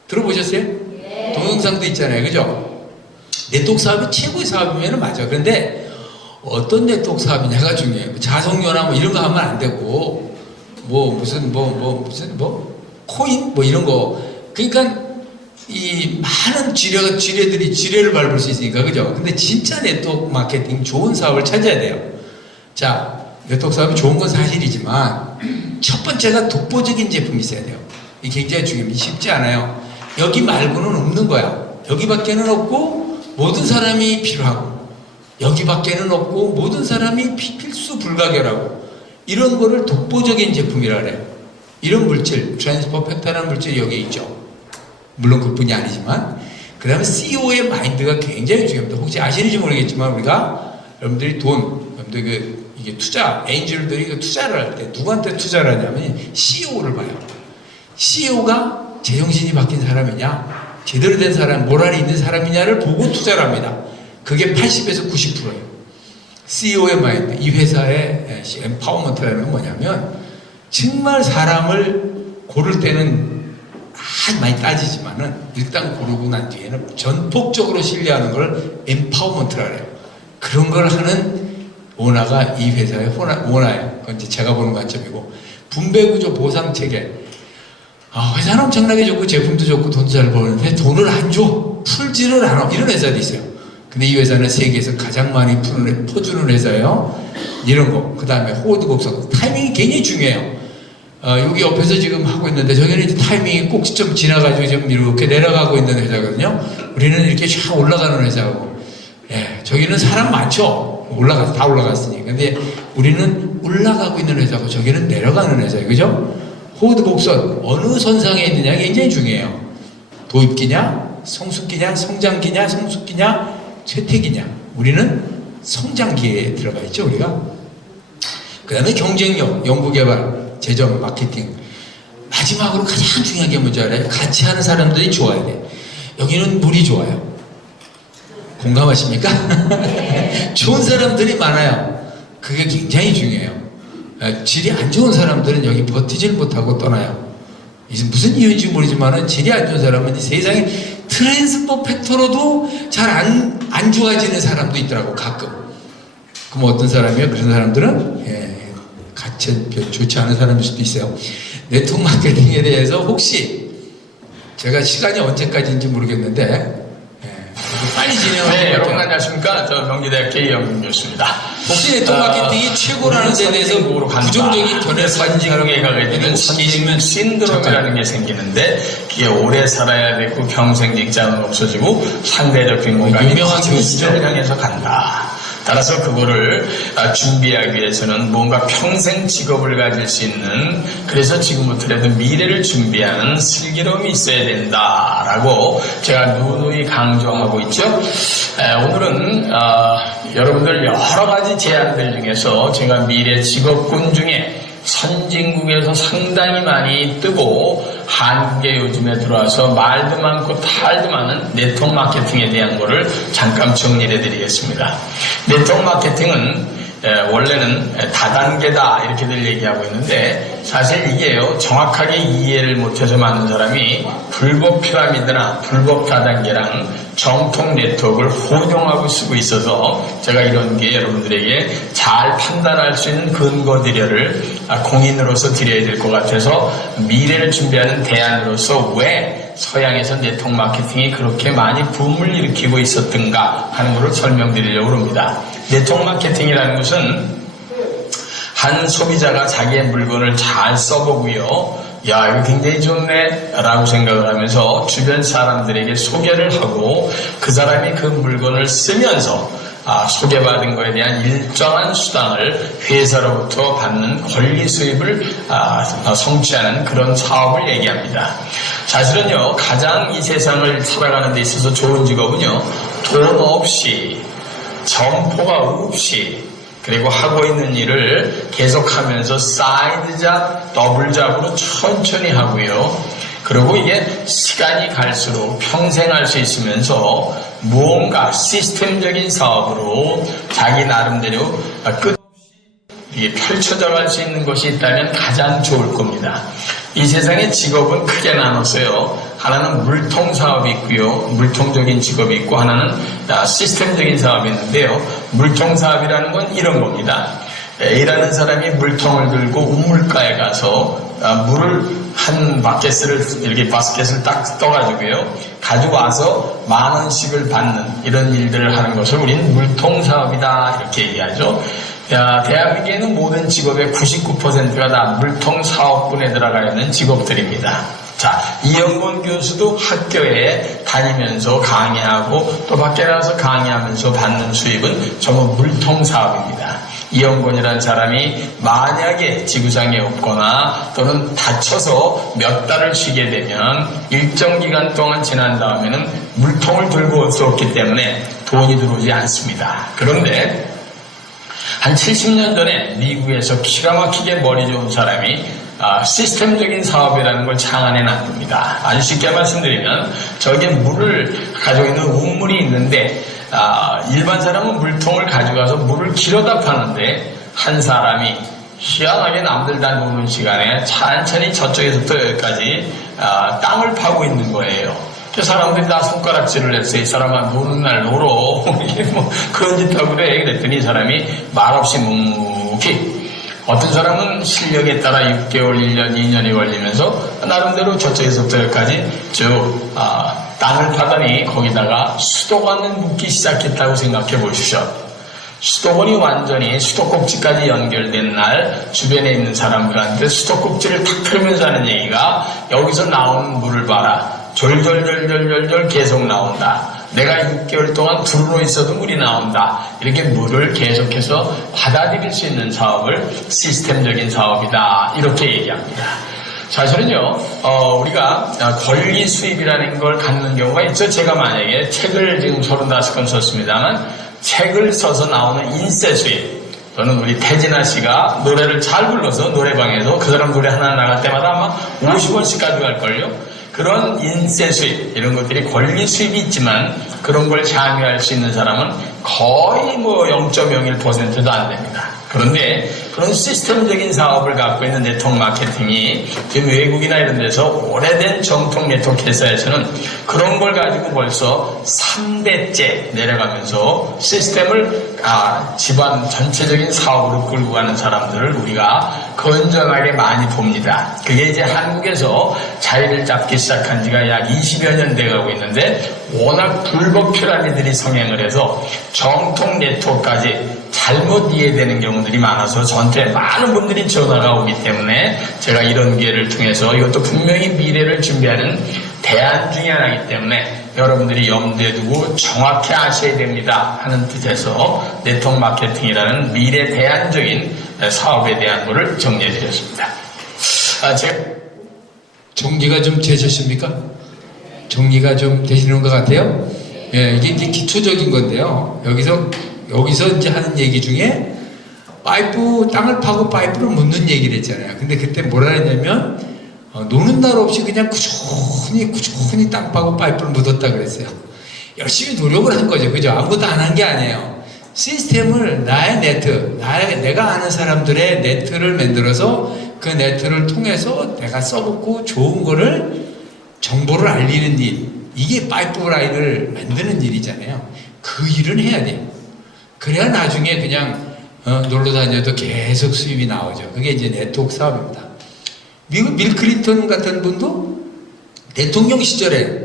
들어보셨어요? 네. 동영상도 있잖아요. 그죠? 네트워크 사업이 최고의 사업이면 맞아. 그런데 어떤 네트워크 사업이냐가 중요해요. 자석료나 뭐 이런 거 하면 안 되고, 무슨 코인? 뭐 이런 거. 그러니까 이 많은 지뢰를 밟을 수 있으니까, 그죠? 근데 진짜 네트워크 마케팅 좋은 사업을 찾아야 돼요. 자, 네트워크 사업이 좋은 건 사실이지만, 첫 번째가 독보적인 제품이 있어야 돼요. 이게 굉장히 중요합니다. 쉽지 않아요. 여기 말고는 없는 거야. 여기밖에는 없고, 모든 사람이 필요하고, 여기밖에는 없고, 모든 사람이 필수 불가결하고, 이런 거를 독보적인 제품이라 그래요. 이런 물질, 트랜스퍼 팩터라는 물질이 여기 있죠. 물론 그뿐이 아니지만, 그 다음에 CEO의 마인드가 굉장히 중요합니다. 혹시 아시는지 모르겠지만, 여러분들이 이게 투자, 엔젤들이 투자를 할 때, 누구한테 투자를 하냐면, CEO를 봐요. CEO가 제정신이 바뀐 사람이냐, 제대로 된 사람, 모랄이 있는 사람이냐를 보고 투자를 합니다. 그게 80에서 90%예요. CEO의 마인드, 이 회사의 엠파워먼트라는 건 뭐냐면, 정말 사람을 고를 때는 아주 많이 따지지만은, 일단 고르고 난 뒤에는 전폭적으로 신뢰하는 걸 엠파워먼트라 그래요. 그런 걸 하는 오너가 이 회사의 오너예요. 그건 이제 제가 보는 관점이고, 분배구조 보상체계. 회사는 엄청나게 좋고 제품도 좋고 돈도 잘 버는데 돈을 안 줘. 풀지를 않아. 이런 회사도 있어요. 근데 이 회사는 세계에서 가장 많이 퍼주는 회사예요. 이런 거. 그 다음에 호드 곡선. 타이밍이 굉장히 중요해요. 여기 옆에서 지금 하고 있는데 저기는 이제 타이밍이 꼭 좀 지나가지고 좀 이렇게 내려가고 있는 회사거든요. 우리는 이렇게 쫙 올라가는 회사고. 예, 저기는 사람 많죠. 다 올라갔으니. 근데 우리는 올라가고 있는 회사고 저기는 내려가는 회사예요. 그죠? 호드 곡선, 어느 선상에 있느냐 굉장히 중요해요. 도입기냐, 성숙기냐, 성장기냐, 성숙기냐, 쇠퇴기냐. 우리는 성장기에 들어가 있죠, 우리가. 그 다음에 경쟁력, 연구개발, 재정, 마케팅. 마지막으로 가장 중요한 게 뭔지 알아요? 같이 하는 사람들이 좋아야 돼. 여기는 물이 좋아요. 공감하십니까? 좋은 사람들이 많아요. 그게 굉장히 중요해요. 질이 안 좋은 사람들은 여기 버티질 못하고 떠나요. 무슨 이유인지 모르지만 질이 안 좋은 사람은 세상에 트랜스퍼 팩터로도 잘 안 좋아지는 사람도 있더라고, 가끔. 그럼 어떤 사람이요? 그런 사람들은 같이 좋지 않은 사람일 수도 있어요. 네트워크 마케팅에 대해서 혹시 제가 시간이 언제까지인지 모르겠는데 빨리 진행을 네, 여러분 안녕하십니까? 저 명지대학교 이영준 교수입니다. 혹시 네트워크 마케팅이 최고라는 데 대해서 부정적인 견해를 가진 선진국에 가게 되면 선진국 신드롬이라는 게 생기는데 그게 오래 살아야 되고 경쟁 직장은 없어지고 상대적 빈곤감이 유명한 교수를 향해서 간다. 따라서 그거를 준비하기 위해서는 뭔가 평생 직업을 가질 수 있는, 그래서 지금부터라도 미래를 준비하는 슬기로움이 있어야 된다라고 제가 누누이 강조하고 있죠. 오늘은 여러분들 여러 가지 제안들 중에서 제가 미래 직업군 중에 선진국에서 상당히 많이 뜨고 한국에 요즘에 들어와서 말도 많고 탈도 많은 네트워크 마케팅에 대한 거를 잠깐 정리해 드리겠습니다. 네트워크 마케팅은 원래는 다단계다 이렇게들 얘기하고 있는데 사실 이게요 정확하게 이해를 못해서 많은 사람이 불법 피라미드나 불법 다단계랑 정통 네트워크를 혼용하고 쓰고 있어서 제가 이런 게 여러분들에게 잘 판단할 수 있는 근거들을 공인으로서 드려야 될 것 같아서 미래를 준비하는 대안으로서 왜 서양에서 네트워크 마케팅이 그렇게 많이 붐을 일으키고 있었던가 하는 것을 설명드리려고 합니다. 네트워크 마케팅이라는 것은 한 소비자가 자기의 물건을 잘 써보고요. 야, 이거 굉장히 좋네 라고 생각을 하면서 주변 사람들에게 소개를 하고 그 사람이 그 물건을 쓰면서 소개받은 거에 대한 일정한 수당을 회사로부터 받는 권리 수입을 성취하는 그런 사업을 얘기합니다. 사실은요, 가장 이 세상을 살아가는 데 있어서 좋은 직업은요, 돈 없이, 점포가 없이, 그리고 하고 있는 일을 계속하면서 사이드 잡, 더블 잡으로 천천히 하고요. 그리고 이게 시간이 갈수록 평생 할 수 있으면서 무언가 시스템적인 사업으로 자기 나름대로 끝없이 펼쳐져 갈 수 있는 것이 있다면 가장 좋을 겁니다. 이 세상의 직업은 크게 나눴어요. 하나는 물통 사업이 있고요. 물통적인 직업이 있고 하나는 시스템적인 사업이 있는데요. 물통 사업이라는 건 이런 겁니다. A라는 사람이 물통을 들고 우물가에 가서 물을 한 바켓을 이렇게 바스켓을 딱 떠가지고요. 가지고 와서 10,000원씩을 받는 이런 일들을 하는 것을 우리는 물통 사업이다 이렇게 얘기하죠. 대한민국에는 모든 직업의 99%가 다 물통 사업군에 들어가 있는 직업들입니다. 자, 이영곤 교수도 학교에 다니면서 강의하고 또 밖에 나가서 강의하면서 받는 수입은 전부 물통 사업입니다. 이영곤이라는 사람이 만약에 지구상에 없거나 또는 다쳐서 몇 달을 쉬게 되면 일정 기간 동안 지난 다음에는 물통을 들고 올 수 없기 때문에 돈이 들어오지 않습니다. 그런데 한 70년 전에 미국에서 기가 막히게 머리 좋은 사람이 시스템적인 사업이라는 걸 창안해 놨습니다. 아주 쉽게 말씀드리면 저기에 물을 가지고 있는 우물이 있는데 일반 사람은 물통을 가져가서 물을 길어다 파는데 한 사람이 희한하게 남들 다 노는 시간에 천천히 저쪽에서부터 여기까지 땅을 파고 있는 거예요. 그 사람들이 다 손가락질을 했어요. 이 사람아 노는 날 놀어. 이게 뭐 그런 짓 하고 그래. 그랬더니 이 사람이 말없이 묵묵히 어떤 사람은 실력에 따라 6개월, 1년, 2년이 걸리면서 나름대로 저쪽에서부터 여기까지 쭉 땅을 파더니 거기다가 수도관을 묻기 시작했다고 생각해 보십시오. 수도관이 완전히 수도꼭지까지 연결된 날 주변에 있는 사람들한테 수도꼭지를 탁 틀면서 하는 얘기가 여기서 나오는 물을 봐라. 졸졸졸졸졸 계속 나온다. 내가 6개월 동안 두루로 있어도 물이 나온다. 이렇게 물을 계속해서 받아들일 수 있는 사업을 시스템적인 사업이다. 이렇게 얘기합니다. 사실은요, 우리가 권리 수입이라는 걸 갖는 경우가 있죠. 제가 만약에 책을 지금 35권 썼습니다만 책을 써서 나오는 인쇄 수입 또는 우리 태진아 씨가 노래를 잘 불러서 노래방에서 그 사람 노래 하나 나갈 때마다 아마 50원씩 가져갈걸요. 그런 인쇄 수입 이런 것들이 권리 수입이 있지만 그런 걸 참여할 수 있는 사람은 거의 뭐 0.01%도 안 됩니다. 그런데 그런 시스템적인 사업을 갖고 있는 네트워크 마케팅이 지금 외국이나 이런 데서 오래된 정통 네트워크 회사에서는 그런 걸 가지고 벌써 3대째 내려가면서 시스템을 집안 전체적인 사업으로 끌고 가는 사람들을 우리가 건전하게 많이 봅니다. 그게 이제 한국에서 자리를 잡기 시작한 지가 약 20여 년 돼가고 있는데 워낙 불법 피라미드들이 성행을 해서 정통 네트워크까지 잘못 이해되는 경우들이 많아서 저한테 많은 분들이 전화가 오기 때문에 제가 이런 기회를 통해서 이것도 분명히 미래를 준비하는 대안 중에 하나이기 때문에 여러분들이 염두에 두고 정확히 아셔야 됩니다 하는 뜻에서 네트워크 마케팅이라는 미래 대안적인 사업에 대한 거를 정리해 드렸습니다. 제가 정리가 좀 되셨습니까? 정리가 좀 되시는 것 같아요? 예, 이게 이제 기초적인 건데요. 여기서 이제 하는 얘기 중에 땅을 파고 파이프를 묻는 얘기를 했잖아요. 근데 그때 뭐라 했냐면 노는 날 없이 그냥 꾸준히 땅 파고 파이프를 묻었다 그랬어요. 열심히 노력을 한 거죠. 그죠? 아무것도 안 한 게 아니에요. 시스템을 나의 네트, 내가 아는 사람들의 네트를 만들어서 그 네트를 통해서 내가 써먹고 좋은 거를 정보를 알리는 일, 이게 파이프라인을 만드는 일이잖아요. 그 일은 해야 돼요. 그래야 나중에 그냥 놀러 다녀도 계속 수입이 나오죠. 그게 이제 네트워크 사업입니다. 미국 빌 클린턴 같은 분도 대통령 시절에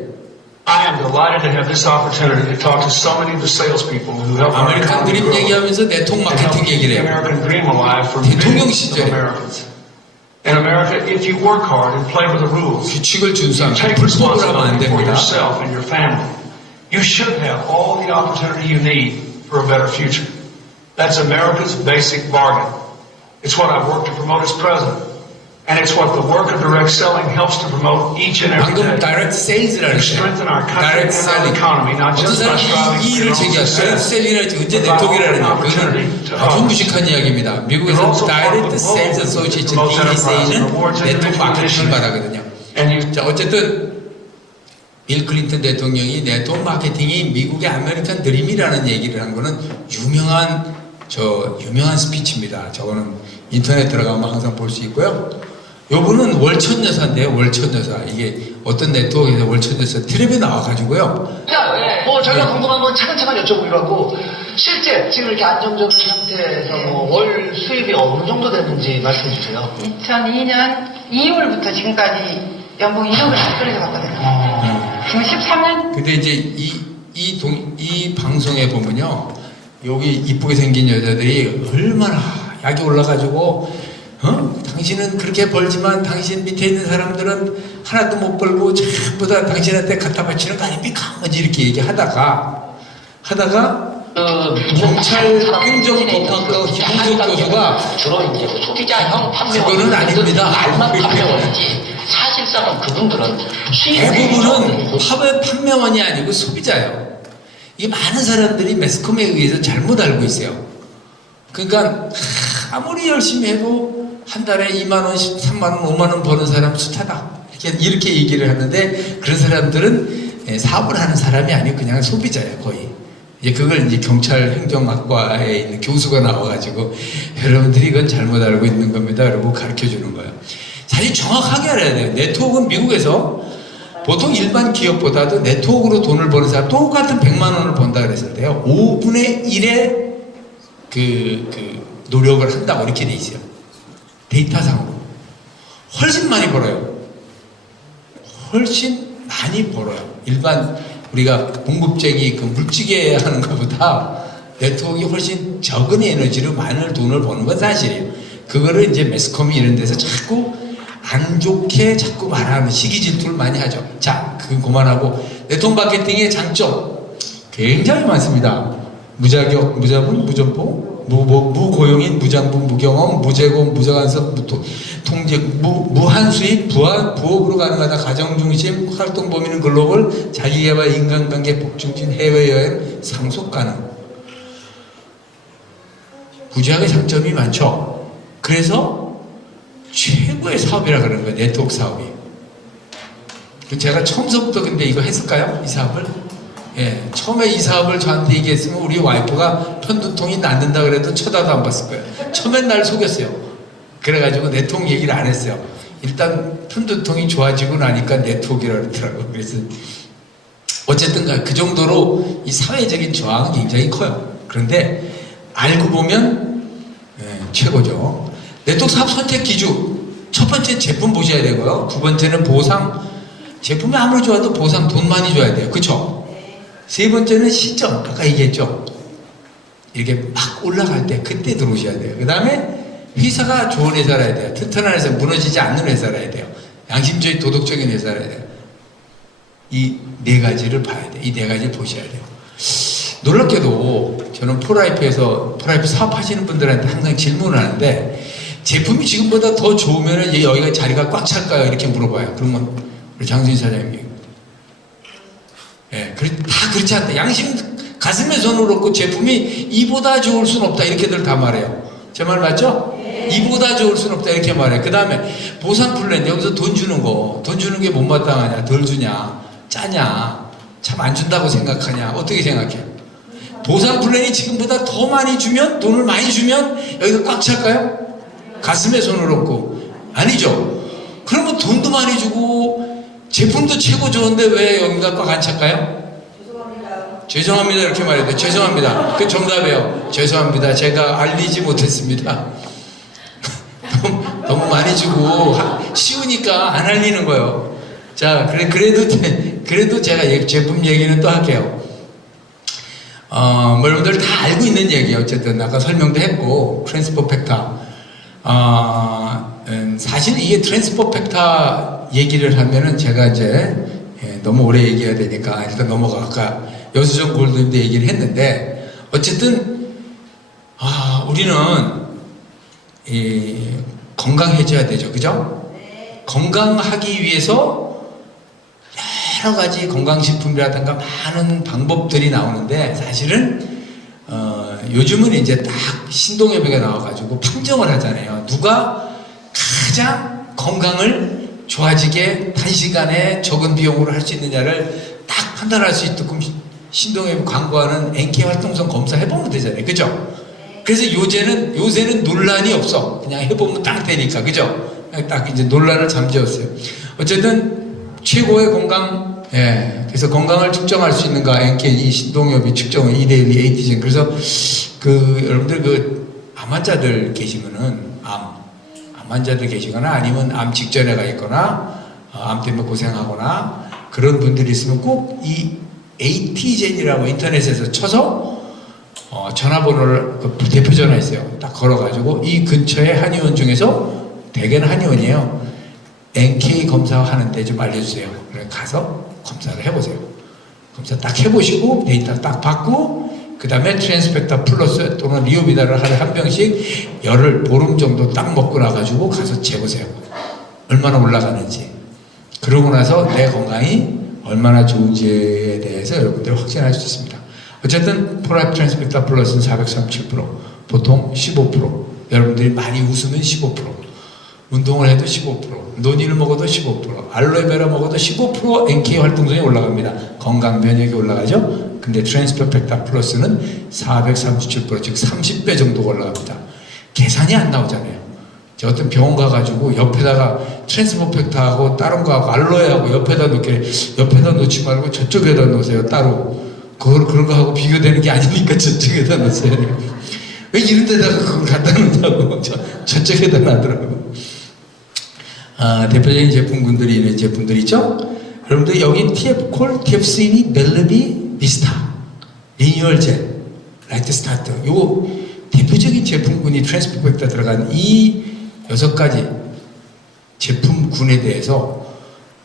I am delighted to have this opportunity to talk to so many of the salespeople who help our 아메리칸 economy 드림 grow 얘기하면서 네트워크 and help 마케팅 keep 얘기를 the 해요. American dream alive for 대통령 millions of 시절에 Americans. In America, if you work hard and play by the rules, 규칙을 준수하면 take 불법을 하면 안 responsibility for 됩니다. yourself and your family, you should have all the opportunity you need for a better future. That's America's basic bargain. It's what I've worked to promote as president. And it's what the work of direct selling helps to promote each and every 방금 day. 다이렉트 세일즈라는 To strengthen our country and our economy, not 어떤 just by 사람이 striving 이 for 일을 your own 제기하죠. 다이렉트 success. 세일이라는 언제 네트워크라는 거 그거는 아주 무식한 이야기입니다. 미국에서 다이렉트 세일즈 어소시에이션 DSA는 네트워크 마케팅 바라거든요. 자, 어쨌든 빌 클린턴 대통령이 네트워크 마케팅이 미국의 아메리칸 드림이라는 얘기를 한 거는 유명한 스피치입니다. 저거는 인터넷 들어가면 항상 볼 수 있고요. 요분은 월천여사인데요, 월천여사. 이게 어떤 네트워크에서 월천여사 텔레비에 나와가지고요. 뭐 저희가 궁금한 건 차근차근 여쭤보기로 실제 지금 이렇게 안정적인 상태에서 뭐 월 수입이 어느 정도 되는지 말씀해 주세요. 2002년 2월부터 지금까지 연봉 1억을 안 끌어서 갔거든요. 지금 13년? 근데 이제 이 방송에 보면요, 여기 이쁘게 생긴 여자들이 얼마나 약이 올라가지고, 당신은 그렇게 벌지만 당신 밑에 있는 사람들은 하나도 못 벌고 전부 다 당신한테 갖다 바치는 거 아닙니까? 이렇게 얘기하다가 경찰 행정법학과 김홍석 교수가 주로 이제 소비자형 판매원 그거는 아닙니다. 말만 판매원이지 사실상은 그분들은 대부분은 판매원이 아니고 소비자예요. 이게 많은 사람들이 매스컴에 의해서 잘못 알고 있어요. 그러니까 아무리 열심히 해도 한 달에 2만 원, 3만 원, 5만 원 버는 사람 숱하다. 이렇게 얘기를 하는데 그런 사람들은 사업을 하는 사람이 아니고 그냥 소비자예요, 거의. 이제 그걸 이제 경찰 행정학과에 있는 교수가 나와가지고 여러분들이 이건 잘못 알고 있는 겁니다. 라고 가르쳐 주는 거예요. 사실 정확하게 알아야 돼요. 네트워크는 미국에서 보통 일반 기업보다도 네트워크로 돈을 버는 사람 똑같은 100만 원을 번다 그랬을 때요. 5분의 1의 그 노력을 한다고 이렇게 돼 있어요. 데이터상으로. 훨씬 많이 벌어요. 훨씬 많이 벌어요. 일반 우리가 공급쟁이 그 물찌개 하는 것보다 네트워크가 훨씬 적은 에너지로 많은 돈을 버는 건 사실이에요. 그거를 이제 매스컴이 이런 데서 자꾸 안 좋게 자꾸 말하는 시기 질투를 많이 하죠. 자, 그건 그만하고 네트워크 마케팅의 장점 굉장히 많습니다. 무자격, 무자본, 무전보, 무고용인, 무장부, 무경험, 무재고, 무자간섭, 통제, 무한 수입, 부업으로 가능하다, 가정중심, 활동 범위는 글로벌, 자기개발, 인간관계, 복중심, 해외여행, 상속 가능. 무지하게 장점이 많죠. 그래서 최고의 사업이라 그러는 거예요. 네트워크 사업이. 제가 처음부터 근데 이거 했을까요? 이 사업을? 예, 처음에 이 사업을 저한테 얘기했으면 우리 와이프가 편두통이 낫는다 그래도 쳐다도 안 봤을 거예요. 처음엔 날 속였어요. 그래가지고 네트워크 얘기를 안 했어요. 일단 편두통이 좋아지고 나니까 네트워크라고 그러더라고요. 그래서 어쨌든 그 정도로 이 사회적인 저항은 굉장히 커요. 그런데 알고 보면 최고죠. 네트워크 사업 선택 기준. 첫 번째 제품 보셔야 되고요. 두 번째는 보상. 제품이 아무리 좋아도 보상 돈 많이 줘야 돼요. 그쵸? 세 번째는 시점. 아까 얘기했죠. 이렇게 막 올라갈 때 그때 들어오셔야 돼요. 그 다음에 회사가 좋은 회사라야 돼요. 튼튼한 회사, 무너지지 않는 회사라야 돼요. 양심적인 도덕적인 회사라야 돼요. 이 네 가지를 봐야 돼요. 이 네 가지를 보셔야 돼요. 놀랍게도 저는 포라이프에서 포라이프 사업하시는 분들한테 항상 질문을 하는데 제품이 지금보다 더 좋으면 여기가 자리가 꽉 찰까요? 이렇게 물어봐요. 그러면 우리 장순희 사장님이 예, 다 그렇지 않다. 양심 가슴에 손을 얹고 제품이 이보다 좋을 순 없다. 이렇게들 다 말해요. 제 말 맞죠? 이보다 좋을 순 없다. 이렇게 말해요. 그 다음에 보상 플랜. 여기서 돈 주는 거. 돈 주는 게 못마땅하냐? 덜 주냐? 짜냐? 참 안 준다고 생각하냐? 어떻게 생각해요? 보상 플랜이 지금보다 더 많이 주면, 돈을 많이 주면 여기가 꽉 찰까요? 가슴에 손을 얹고. 아니죠. 그러면 돈도 많이 주고 제품도 최고 좋은데 왜 여기가 꽉 안 찰까요? 죄송합니다. 이렇게 말해야 돼요. 죄송합니다. 그 정답이에요. 죄송합니다. 제가 알리지 못했습니다. 너무 많이 주고 쉬우니까 안 알리는 거예요. 자, 그래도 제가 제품 얘기는 또 할게요. 여러분들 다 알고 있는 얘기예요. 어쨌든 아까 설명도 했고 트랜스퍼 팩터. 사실 이게 트랜스퍼 팩터 얘기를 하면은 제가 이제 너무 오래 얘기해야 되니까 일단 넘어가. 아까 여수정 골드인데 얘기를 했는데 어쨌든 우리는 건강해져야 되죠. 그죠? 건강하기 위해서 여러 가지 건강식품이라든가 많은 방법들이 나오는데 사실은 요즘은 이제 딱 신동엽이가 나와가지고 판정을 하잖아요. 누가 가장 건강을 좋아지게 단시간에 적은 비용으로 할 수 있느냐를 딱 판단할 수 있게끔 신동엽이 광고하는 NK 활동성 검사 해보면 되잖아요. 그죠? 그래서 요새는 논란이 없어. 그냥 해보면 딱 되니까. 그죠? 딱 이제 논란을 잠재웠어요. 어쨌든 최고의 건강, 그래서 건강을 측정할 수 있는가, NK 이 신동엽이 측정을 2:1 ATG. 그래서 여러분들 암 환자들 계시면은 암 환자들 계시거나 아니면 암 직전에 가 있거나 암 때문에 고생하거나 그런 분들이 있으면 꼭 이 ATGen이라고 인터넷에서 쳐서 전화번호를 대표 전화 있어요. 딱 걸어가지고 이 근처에 한의원 중에서 대개는 한의원이에요. NK 검사하는데 좀 알려주세요. 그래 가서 검사를 해보세요. 검사 딱 해보시고 데이터 딱 받고 그 다음에 트랜스펙타 플러스 또는 리오비다를 하루에 한 병씩 열흘 보름 정도 딱 먹고 나가지고 가서 재보세요. 얼마나 올라가는지. 그러고 나서 내 건강이 얼마나 좋은지에 대해서 여러분들이 확신할 수 있습니다. 어쨌든 포라이프 트랜스펙타 플러스는 437%, 보통 15%, 여러분들이 많이 웃으면 15%, 운동을 해도 15%, 논의를 먹어도 15%, 알로에베라 먹어도 15% NK 활동성이 올라갑니다. 건강 면역이 올라가죠. 근데 트랜스펙타 플러스는 437%, 즉 30배 정도가 올라갑니다. 계산이 안 나오잖아요. 저 어떤 병원 가가지고 옆에다가 트랜스퍼펙트하고 다른 거하고 알로에하고 옆에다 놓지 말고 저쪽에다 놓으세요. 따로. 그런 거하고 비교되는 게 아니니까 저쪽에다 놓으세요. 왜 이런 데다가 그걸 갖다 놓냐고. 저쪽에다 놔더라고요. 대표적인 제품군들이 있는 제품들 있죠? 여러분들 여기 TF콜, TFCB, 멜르비, 비스타, 리뉴얼젤, 라이트 스타트. 요 대표적인 제품군이 트랜스퍼펙트가 들어간 이 6가지 제품군에 대해서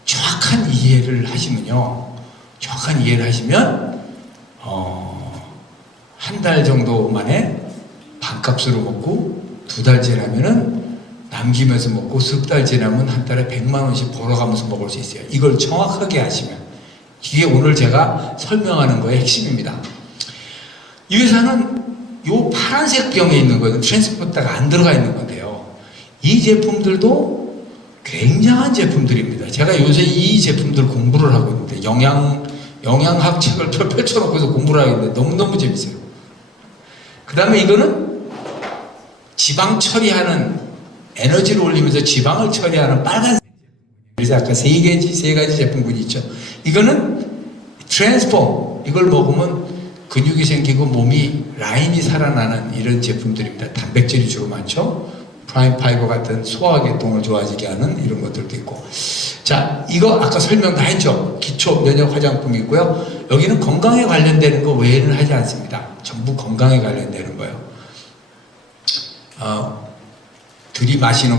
정확한 이해를 하시면요. 정확한 이해를 하시면 한 달 정도 만에 반값으로 먹고 2달 지나면은 남기면서 먹고 10달 지나면 한 달에 100만 원씩 벌어가면서 먹을 수 있어요. 이걸 정확하게 하시면 이게 오늘 제가 설명하는 거의 핵심입니다. 이 회사는 요 파란색 병에 있는 거는 트랜스포터가 안 들어가 있는 건데요. 이 제품들도 굉장한 제품들입니다. 제가 요새 이 제품들 공부를 하고 있는데 영양학 책을 펼쳐놓고서 공부를 하고 있는데 너무너무 재밌어요. 그 다음에 이거는 지방 처리하는 에너지를 올리면서 지방을 처리하는 빨간색 제품군이에요. 그래서 아까 세 가지 제품군이 있죠. 이거는 트랜스폼, 이걸 먹으면 근육이 생기고 몸이 라인이 살아나는 이런 제품들입니다. 단백질이 주로 많죠. 프라임 파이버 같은 소화계통을 좋아지게 하는 이런 것들도 있고. 자, 이거 아까 설명 다 했죠. 기초 면역 화장품이고요. 여기는 건강에 관련되는 거 외에는 하지 않습니다. 전부 건강에 관련되는 거예요.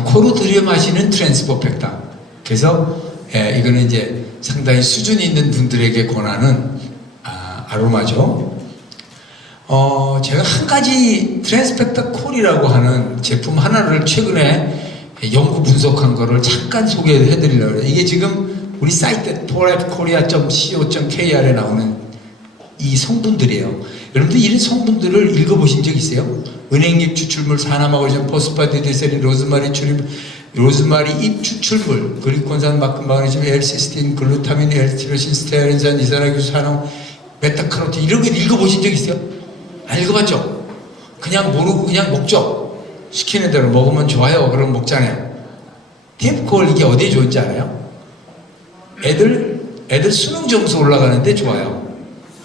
코로 들이마시는 트랜스퍼펙타. 그래서 이거는 이제 상당히 수준 있는 분들에게 권하는 아로마죠. 제가 한 가지 트랜스펙타 콜이라고 하는 제품 하나를 최근에 연구 분석한 거를 잠깐 소개해 드리려고 해요. 이게 지금 우리 사이트 forkorea.co.kr에 나오는 이 성분들이에요. 여러분들 이런 성분들을 읽어보신 적 있어요? 은행잎 추출물, 산화마그네슘, 포스파티디셀린, 로즈마리 잎 추출물, 글리콘산, 마그네슘, L-시스틴, 글루타민, L-티로신, 스테아린산, 이산화규소, 산화, 베타카로틴 이런 거 읽어보신 적 있어요? 안 읽어봤죠? 그냥 모르고 그냥 먹죠? 시키는 대로 먹으면 좋아요. 그럼 먹잖아요. TF콜 이게 어디에 좋은지 알아요? 애들 수능 점수 올라가는데 좋아요.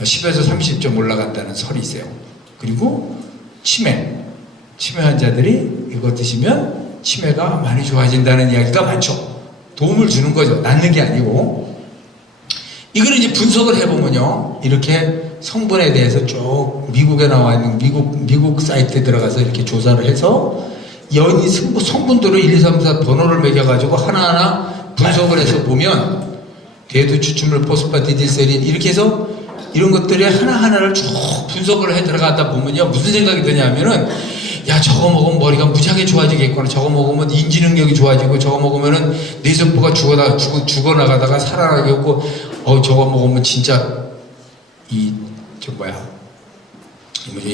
10에서 30점 올라간다는 설이 있어요. 그리고 치매 환자들이 이거 드시면 치매가 많이 좋아진다는 이야기가 많죠. 도움을 주는 거죠. 낫는 게 아니고. 이걸 이제 분석을 해보면요. 이렇게 성분에 대해서 쭉 미국에 나와 있는 미국 사이트에 들어가서 이렇게 조사를 해서 이 성분들을 1, 2, 3, 4 번호를 매겨가지고 하나하나 분석을 해서 보면 대두 추출물, 포스파티디셀린 이렇게 해서 이런 것들이 하나하나를 쭉 분석을 해 들어가다 보면요. 무슨 생각이 드냐면은 야, 저거 먹으면 머리가 무지하게 좋아지겠구나. 저거 먹으면 인지 능력이 좋아지고 저거 먹으면은 뇌세포가 죽어나가다가 살아나겠고 저거 먹으면 진짜 이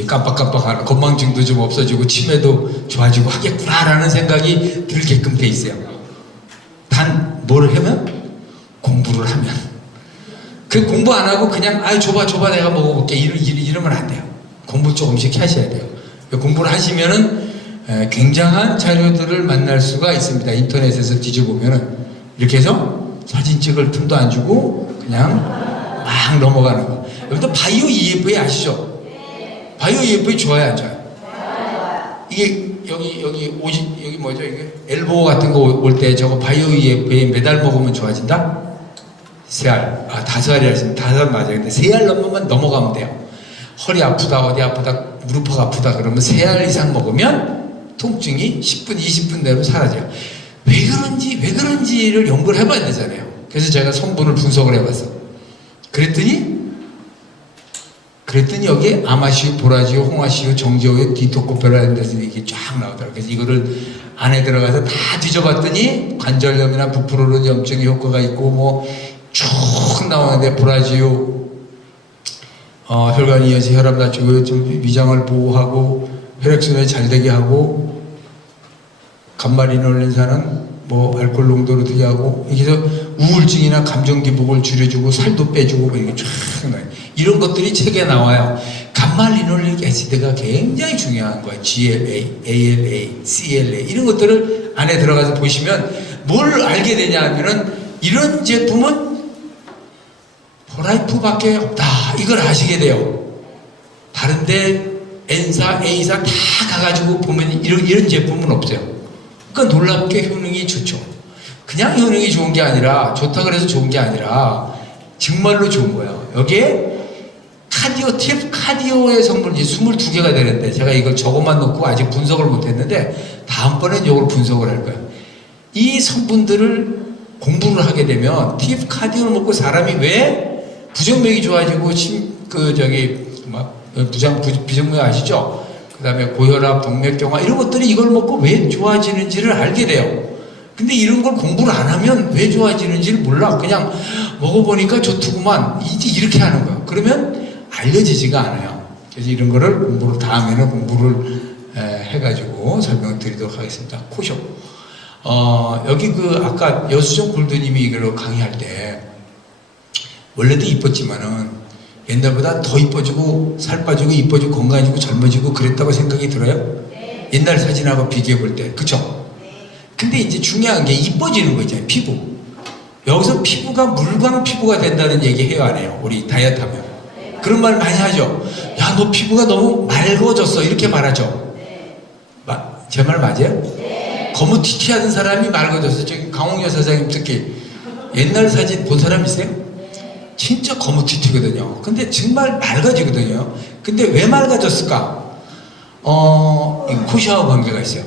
깜빡깜빡하는 건망증도 좀 없어지고 치매도 좋아지고 하겠구나라는 생각이 들게끔 돼 있어요. 단 뭘 하면? 공부를 하면. 그 공부 안 하고 그냥 줘봐 내가 먹어볼게 이러면 안 돼요. 공부 조금씩 하셔야 돼요. 공부를 하시면은 굉장한 자료들을 만날 수가 있습니다. 인터넷에서 뒤져보면은 이렇게 해서 사진 찍을 틈도 안 주고 그냥 막 넘어가는 거. 여기도 바이오 EFA 아시죠? 바이오 EFA 좋아요, 안 좋아요? 이게 여기 뭐죠? 이게 엘보 같은 거 올 때 저거 바이오 EFA 매달 먹으면 좋아진다? 3알. 5알이라 했습니다. 5알 맞아요. 근데 3알 넘으면 넘어가면 돼요. 허리 아프다, 어디 아프다, 무릎 아프다 그러면 3알 이상 먹으면 통증이 10분, 20분 내로 사라져요. 왜 그런지를 연구를 해봐야 되잖아요. 그래서 제가 성분을 분석을 해봤어. 그랬더니 여기에 아마시오, 보라시오, 홍아시오, 정지오의 디토코페라는 데서 이게 쫙 나오더라고요. 그래서 이거를 안에 들어가서 다 뒤져봤더니 관절염이나 부풀어오른 염증의 효과가 있고 뭐 쭉 나오는데 보라시오 혈관 이어서 혈압 낮추고 좀 위장을 보호하고 혈액순환이 잘 되게 하고 감마리놀린산은 뭐 알코올 농도를 되게 하고 이게 우울증이나 감정 기복을 줄여주고 살도 빼주고 뭐 이게 쫙 나와요. 이런 것들이 책에 나와요. 감마리놀릭 애시드가 굉장히 중요한 거예요. GLA, ALA, CLA 이런 것들을 안에 들어가서 보시면 뭘 알게 되냐 하면은 이런 제품은 포라이프밖에 없다. 이걸 아시게 돼요. 다른데 N사, A사 다 가가지고 보면 이런 제품은 없어요. 그러니까 놀랍게 효능이 좋죠. 그냥 효능이 좋은 게 아니라 좋다 그래서 좋은 게 아니라 정말로 좋은 거예요. 여기에 카디오의 성분이 22개가 되는데 제가 이걸 저것만 놓고 아직 분석을 못했는데 다음번엔 이걸 분석을 할 거예요. 이 성분들을 공부를 하게 되면 카디오를 먹고 사람이 왜 부정맥이 좋아지고 비정맥 아시죠? 그 다음에 고혈압, 동맥경화 이런 것들이 이걸 먹고 왜 좋아지는지를 알게 돼요. 근데 이런 걸 공부를 안 하면 왜 좋아지는지를 몰라. 그냥 먹어보니까 좋더구만 이렇게 하는 거예요. 그러면 알려지지가 않아요. 그래서 이런 거를 다음에는 공부를 해가지고 설명을 드리도록 하겠습니다. 코쇼. 여기 아까 여수정 골드님이 이걸 강의할 때 원래도 이뻤지만은 옛날보다 더 이뻐지고 살 빠지고 이뻐지고 건강해지고 젊어지고 그랬다고 생각이 들어요? 네. 옛날 사진하고 비교해 볼 때 그쵸? 네. 근데 이제 중요한 게 이뻐지는 거 있잖아요. 피부. 여기서 피부가 물광 피부가 된다는 얘기 해요 안 해요? 우리 다이어트 하면. 네. 그런 말 많이 하죠. 야, 너 피부가 너무 맑아졌어 이렇게 말하죠. 네. 제 말 맞아요? 네. 거무튀튀하던 사람이 맑아졌어. 저기 강홍여 사장님 특히 옛날 사진 본 사람 있어요? 진짜 거무튀튀거든요. 근데 정말 맑아지거든요. 근데 왜 맑아졌을까? 코쇼하고 관계가 있어요.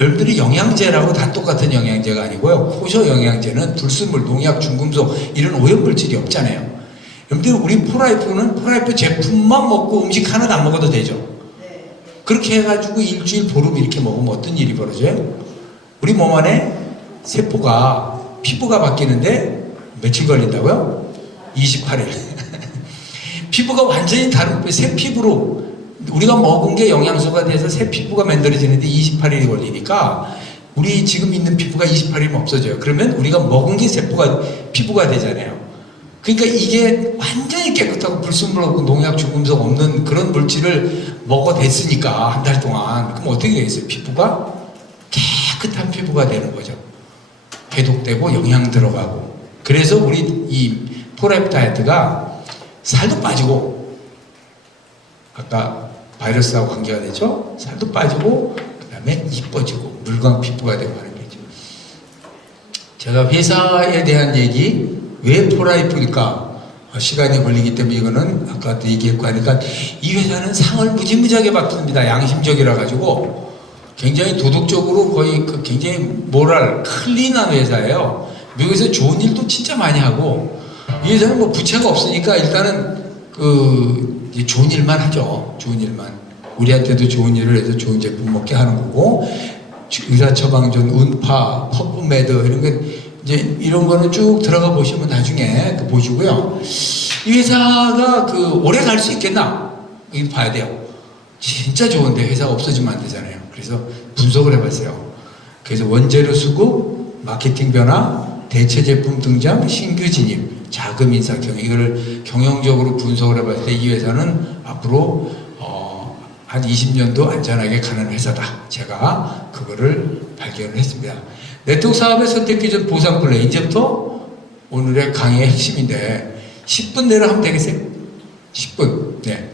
여러분들이 영양제라고 다 똑같은 영양제가 아니고요. 코쇼 영양제는 불순물, 농약, 중금속 이런 오염물질이 없잖아요. 여러분들 우리 포라이프 제품만 먹고 음식 하나도 안 먹어도 되죠. 그렇게 해가지고 일주일 보름 이렇게 먹으면 어떤 일이 벌어져요? 우리 몸 안에 세포가 피부가 바뀌는데 며칠 걸린다고요? 28일. 피부가 완전히 다른 새 피부로 우리가 먹은 게 영양소가 돼서 새 피부가 만들어지는데 28일이 걸리니까 우리 지금 있는 피부가 28일이면 없어져요. 그러면 우리가 먹은 게 피부가 되잖아요. 그러니까 이게 완전히 깨끗하고 불순물 없고 농약, 중금속 없는 그런 물질을 먹어댔으니까 한 달 동안 그럼 어떻게 되겠어요? 피부가 깨끗한 피부가 되는 거죠. 해독되고 영양 들어가고. 그래서 우리 이 포라이프 다이어트가 살도 빠지고 아까 바이러스하고 관계가 되죠. 살도 빠지고 그 다음에 이뻐지고 물광 피부가 되고 하는 거죠. 제가 회사에 대한 얘기 왜 포라이프일까? 시간이 걸리기 때문에 이거는 아까도 얘기했고 하니까 이 회사는 상을 무지무지하게 받습니다. 양심적이라 가지고 굉장히 도덕적으로 거의 굉장히 클린한 회사예요. 미국에서 좋은 일도 진짜 많이 하고 이 회사는 뭐 부채가 없으니까 일단은 좋은 일만 하죠. 좋은 일만. 우리한테도 좋은 일을 해서 좋은 제품 먹게 하는 거고 의사 처방전, 운파, 퍼프메드 이런 거 이제 이런 거는 쭉 들어가 보시면 나중에 보시고요. 이 회사가 오래 갈 수 있겠나? 이거 봐야 돼요. 진짜 좋은데 회사가 없어지면 안 되잖아요. 그래서 분석을 해봤어요. 그래서 원재료 수급, 마케팅 변화, 대체 제품 등장, 신규 진입, 자금 인사 경영 이거를 경영적으로 분석을 해봤을 때 이 회사는 앞으로 한 20년도 안전하게 가는 회사다. 제가 그거를 발견을 했습니다. 네트워크 사업의 선택 기준 보상 플랜. 이제부터 오늘의 강의의 핵심인데 10분 내로 하면 되겠어요? 10분. 네.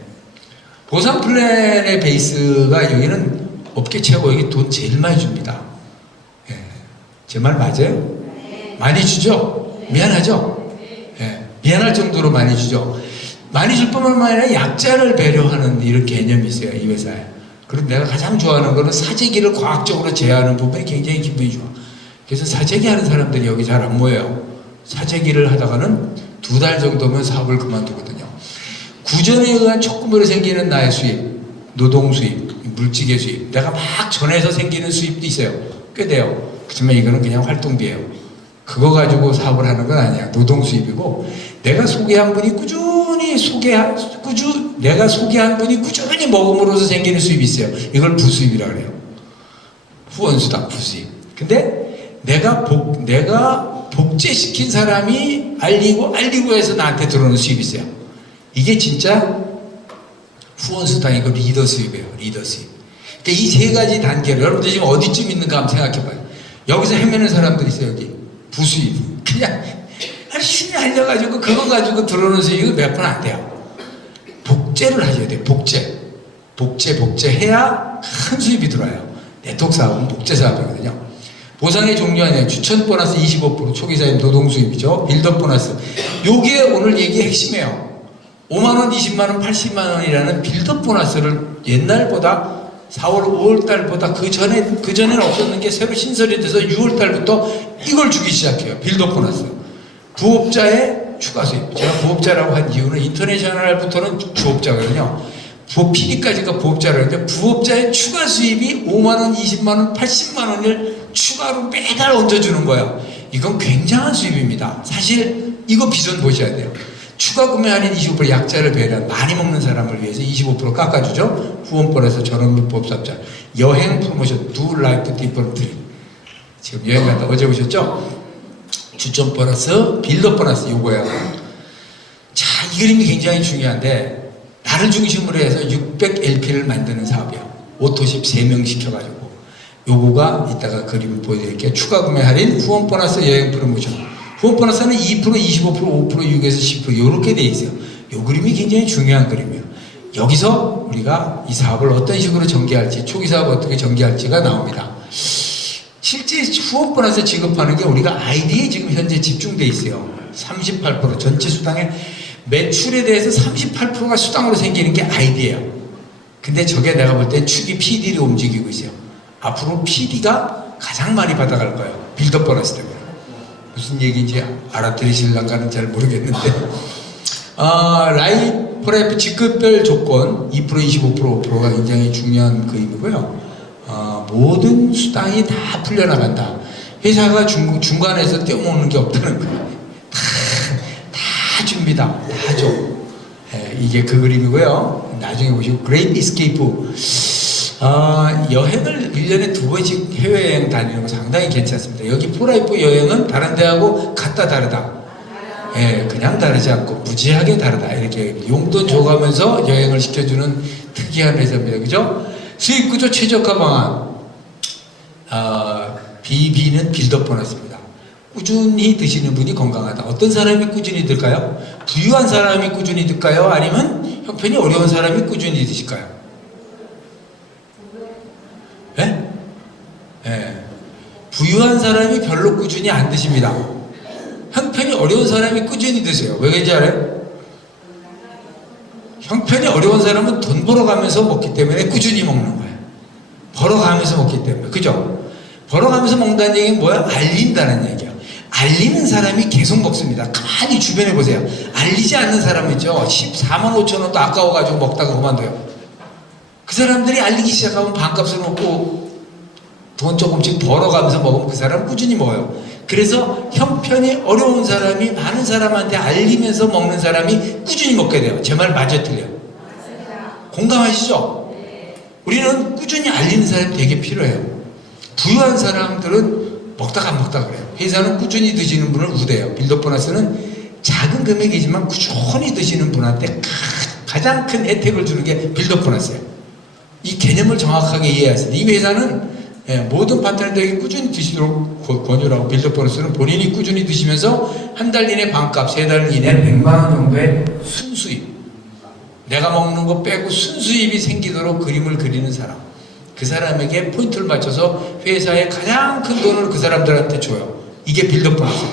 보상 플랜의 베이스가 여기는 업계 최고, 여기 돈 제일 많이 줍니다. 예. 제 말 맞아요? 많이 주죠? 미안하죠? 예. 미안할 정도로 많이 주죠. 많이 줄 뿐만 아니라 약자를 배려하는 이런 개념이 있어요, 이 회사에. 그리고 내가 가장 좋아하는 거는 사재기를 과학적으로 제어하는 부분이 굉장히 기분이 좋아. 그래서 사재기 하는 사람들이 여기 잘 안 모여요. 사재기를 하다가는 2달 정도면 사업을 그만두거든요. 구전에 의한 촉구으로 생기는 나의 수입, 노동 수입, 물질의 수입, 내가 막 전해서 생기는 수입도 있어요. 꽤 돼요. 그렇지만 이거는 그냥 활동비예요. 그거 가지고 사업을 하는 건 아니야. 노동 수입이고, 내가 소개한 분이 내가 소개한 분이 꾸준히 먹음으로써 생기는 수입이 있어요. 이걸 부수입이라고 그래요. 후원수당 부수입. 근데 내가 복제시킨 사람이 알리고 해서 나한테 들어오는 수입이 있어요. 이게 진짜 후원수당이고 리더 수입이에요. 리더 수입. 그러니까 이 세 가지 단계를 여러분들 지금 어디쯤 있는가 한번 생각해봐요. 여기서 헤매는 사람들이 있어요. 여기 부수입. 그냥 열심히 알려가지고 그거 가지고 들어오는 수익은 몇 푼 안 돼요. 복제를 하셔야 돼요. 복제해야 큰 수입이 들어와요. 네트워크 사업은 복제 사업이거든요. 보상의 종류 아니에요. 추천 보너스 25%, 초기 사임 노동 수입이죠. 빌드업 보너스. 요게 오늘 얘기의 핵심이에요. 5만원, 20만원, 80만원이라는 빌드업 보너스를 옛날보다 4월, 5월달보다 그 전에는 없었는 게 새로 신설이 돼서 6월달부터 이걸 주기 시작해요. 빌드업 보너스. 부업자의 추가 수입. 제가 부업자라고 한 이유는 인터내셔널부터는 부업자거든요. PD까지가 부업자라고 했는데 부업자의 추가 수입이 5만원, 20만원, 80만원을 추가로 매달 얹어주는 거예요. 이건 굉장한 수입입니다. 사실 이거 비전 보셔야 돼요. 추가 구매 할인 25% 약자를 배려한 많이 먹는 사람을 위해서 25% 깎아주죠. 후원권에서 전원 및 부업사업자. 여행 프로모션 Do Life Differently. 지금 여행 갔다 어제 오셨죠? 추천 보너스, 빌더 보너스 요거예요. 자, 이 그림이 굉장히 중요한데 나를 중심으로 해서 600LP를 만드는 사업이에요. 오토십 3명 시켜가지고 요거가 이따가 그림을 보여드릴게요. 추가 구매 할인, 후원 보너스, 여행 프로모션. 후원 보너스는 2%, 25%, 5%, 6에서 10% 요렇게 돼 있어요. 요 그림이 굉장히 중요한 그림이에요. 여기서 우리가 이 사업을 어떤 식으로 전개할지, 초기 사업을 어떻게 전개할지가 나옵니다. 실제 후원 보너스 지급하는 게 우리가 아이디에 지금 현재 집중돼 있어요. 38% 전체 수당의 매출에 대해서 38%가 수당으로 생기는 게 아이디예요. 근데 저게 내가 볼 때 축이 PD를 움직이고 있어요. 앞으로 PD가 가장 많이 받아갈 거예요. 빌드업 보너스 때문에. 무슨 얘기인지 알아들으실랑가는 잘 모르겠는데 라이프 직급별 조건 2%, 25%, 5%가 굉장히 중요한 그림이고요. 모든 수당이 다 풀려나간다. 회사가 중간에서 떼어먹는 게 없다는 거예요. 다 줍니다. 다 줘. 이게 그 그림이고요. 나중에 보시고 그레이트 이스케이프. 여행을 1년에 2번씩 해외여행 다니는 거 상당히 괜찮습니다. 여기 포라이프 여행은 다른 데하고 같다 다르다. 그냥 다르지 않고 무지하게 다르다. 이렇게 용돈 줘가면서 여행을 시켜주는 특이한 회사입니다. 그죠? 수익구조 최적화 방안. BB는 빌드업 보너스입니다. 꾸준히 드시는 분이 건강하다. 어떤 사람이 꾸준히 들까요? 부유한 사람이 꾸준히 들까요? 아니면 형편이 어려운 사람이 꾸준히 드실까요? 부유한 사람이 별로 꾸준히 안 드십니다. 형편이 어려운 사람이 꾸준히 드세요. 왜 그런지 알아요? 형편이 어려운 사람은 돈 벌어가면서 먹기 때문에 꾸준히 먹는 거예요. 벌어가면서 먹기 때문에. 그죠? 벌어가면서 먹는다는 얘기는 뭐야? 알린다는 얘기야. 알리는 사람이 계속 먹습니다. 가만히 주변에 보세요. 알리지 않는 사람 있죠? 14만 5천 원도 아까워가지고 먹다가 그만둬요. 그 사람들이 알리기 시작하면 반값을 먹고 돈 조금씩 벌어가면서 먹으면 그 사람 꾸준히 먹어요. 그래서 형편이 어려운 사람이 많은 사람한테 알리면서 먹는 사람이 꾸준히 먹게 돼요. 제 말 맞아요, 틀려요? 공감하시죠? 우리는 꾸준히 알리는 사람이 되게 필요해요. 부유한 사람들은 먹다가 안 먹다가 그래요. 회사는 꾸준히 드시는 분을 우대해요. 빌드업 보너스는 작은 금액이지만 꾸준히 드시는 분한테 가장 큰 혜택을 주는 게 빌드업 보너스예요. 이 개념을 정확하게 이해해야 합니다. 이 회사는 모든 파트너들에게 꾸준히 드시도록 권유를 하고 빌드 보너스는 본인이 꾸준히 드시면서 한 달 이내 반값, 3달 이내 100만 원 정도의 순수입, 내가 먹는 거 빼고 순수입이 생기도록 그림을 그리는 사람, 그 사람에게 포인트를 맞춰서 회사의 가장 큰 돈을 그 사람들한테 줘요. 이게 빌드 보너스.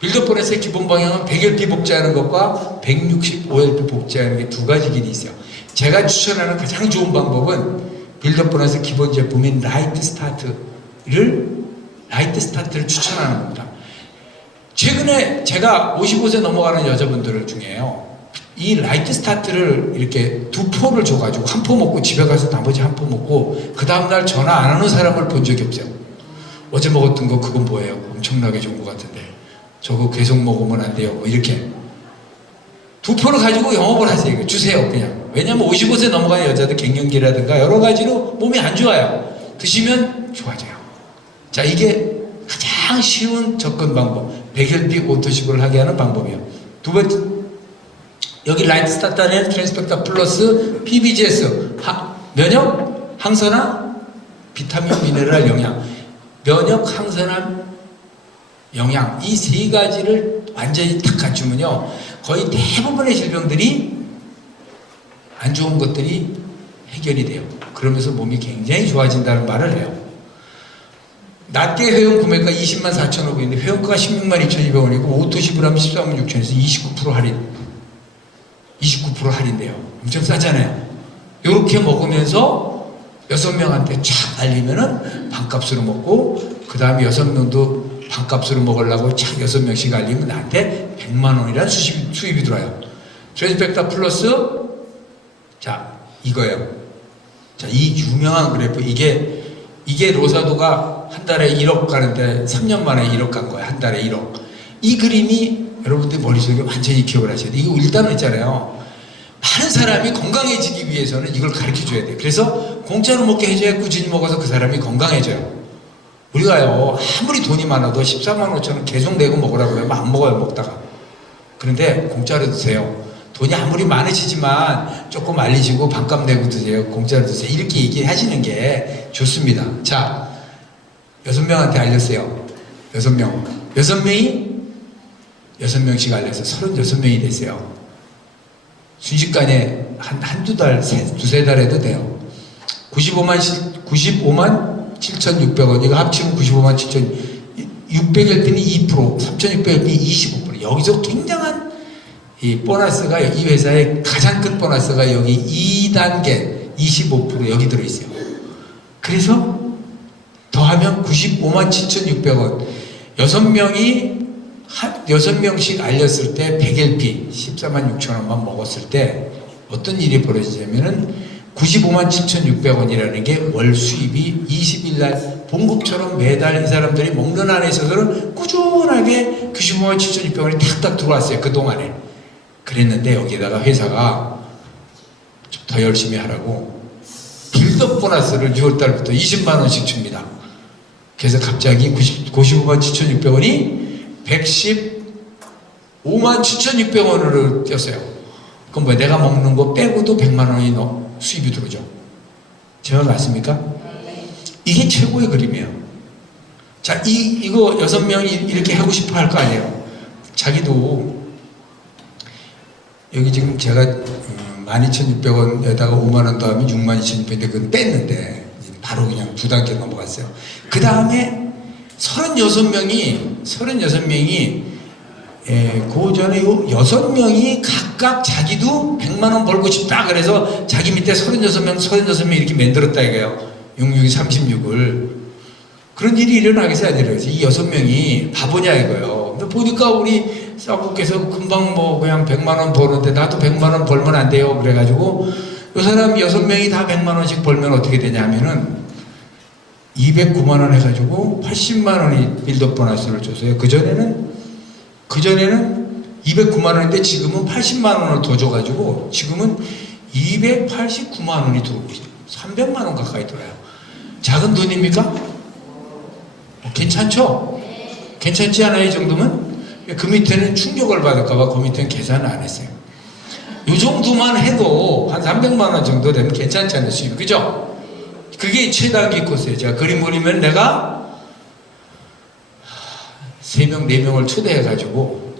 빌드 보너스의 기본 방향은 100LP 복제하는 것과 165LP 복제하는 게 두 가지 길이 있어요. 제가 추천하는 가장 좋은 방법은 빌드 보너스 기본 제품인 라이트 스타트를 추천하는 겁니다. 최근에 제가 55세 넘어가는 여자분들 중에요, 이 라이트 스타트를 이렇게 2포를 줘가지고 한 포 먹고 집에 가서 나머지 한 포 먹고 그 다음날 전화 안 하는 사람을 본 적이 없어요. 어제 먹었던 거 그건 뭐예요? 엄청나게 좋은 것 같은데 저거 계속 먹으면 안 돼요. 뭐 이렇게 2포를 가지고 영업을 하세요. 주세요 그냥. 왜냐면 55세 넘어가는 여자들 갱년기라든가 여러 가지로 몸이 안 좋아요. 드시면 좋아져요. 자, 이게 가장 쉬운 접근 방법, 100LP 오토식을 하게 하는 방법이에요. 두 번째, 여기 라이트 스타트는 트랜스펙타 플러스 PBGS, 면역, 항산화, 비타민, 미네랄, 영양. 면역, 항산화, 영양, 이 세 가지를 완전히 딱 갖추면요, 거의 대부분의 질병들이 안 좋은 것들이 해결이 돼요. 그러면서 몸이 굉장히 좋아진다는 말을 해요. 낮게 회원 구매가 20만 4,500원인데 회원가가 16만 2,200원이고 오토십을 하면 14만 6천원에서 29% 할인. 29% 할인돼요. 엄청 싸잖아요. 이렇게 먹으면서 6명한테 촥 알리면은 반값으로 먹고, 그 다음에 6명도 반값으로 먹으려고 착 6명씩 알리면 나한테 100만 원이라는 수입이 들어와요. 트랜스펙타 플러스, 자, 이거예요. 자, 이 유명한 그래프, 이게 로사도가 한 달에 1억 가는데 3년 만에 1억 간 거예요. 한 달에 1억. 이 그림이 여러분들 머릿속에 완전히 기억을 하셔야 돼요. 이거 일단은 있잖아요. 많은 사람이 건강해지기 위해서는 이걸 가르쳐 줘야 돼요. 그래서 공짜로 먹게 해줘야 꾸준히 먹어서 그 사람이 건강해져요. 우리가요, 아무리 돈이 많아도 14만 5천 원 계속 내고 먹으라고 하면 안 먹어요, 먹다가. 그런데 공짜로 드세요. 돈이 아무리 많으시지만 조금 알리시고 반값 내고 드세요. 공짜로 드세요. 이렇게 얘기하시는 게 좋습니다. 자, 6명한테 알렸어요. 6명. 6명씩 알려서 36명이 됐어요. 순식간에 한두 달, 두세 달 해도 돼요. 95만 7,600원. 이거 합치면 95만 7,600LP는 2%, 3,600LP는 25%. 여기서 굉장한 이 보너스가, 이 회사의 가장 큰 보너스가 여기 2단계 25% 여기 들어있어요. 그래서 더하면 95만 7,600원. 6명씩 알렸을 때 100LP 14만 6천 원만 먹었을 때 어떤 일이 벌어지냐면은 95만 7,600원이라는 게 월 수입이 20일 날 봉급처럼 매달 이 사람들이 먹는 안에 있어서는 꾸준하게 95만 7,600원이 탁탁 들어왔어요. 그동안에. 그랬는데 여기에다가 회사가 좀 더 열심히 하라고 빌드업 보너스를 6월달부터 20만 원씩 줍니다. 그래서 갑자기 95만 7,600원이 115만 7,600원으로 뛰었어요. 그럼 뭐 내가 먹는 거 빼고도 100만 원이 수입이 들어오죠. 제가 맞습니까? 이게 최고의 그림이에요. 자, 이거 6명이 이렇게 하고 싶어 할 거 아니에요. 자기도 여기 지금 제가 12,600원에다가 5만 원 더하면 62,600원인데 그건 뺐는데 바로 그냥 2단계 넘어갔어요. 그 다음에 36명이 그 전에 6명이 각각 자기도 100만 원 벌고 싶다 그래서 자기 밑에 36명 이렇게 만들었다 이거예요. 66이 36을. 그런 일이 일어나겠어요, 안 일어나겠어요? 이 6명이 바보냐 이거예요. 근데 보니까 우리 사부께서 금방 뭐 그냥 100만 원 버는데 나도 100만 원 벌면 안 돼요. 그래가지고 이 사람 6명이 다 100만 원씩 벌면 어떻게 되냐면은 209만 원 해가지고 80만 원이 빌드업 보너스를 줬어요. 그전에는 209만 원인데 지금은 80만 원을 더 줘가지고 지금은 289만 원이 들어오고 있어요. 300만 원 가까이 들어요. 작은 돈입니까? 괜찮죠? 괜찮지 않아요? 이 정도면? 그 밑에는 충격을 받을까봐 그 밑에는 계산을 안 했어요. 요 정도만 해도 한 300만 원 정도 되면 괜찮잖아요, 수입. 그죠? 그게 최단기 코스예요. 제가 그림 그리면 내가 3명, 4명을 초대해가지고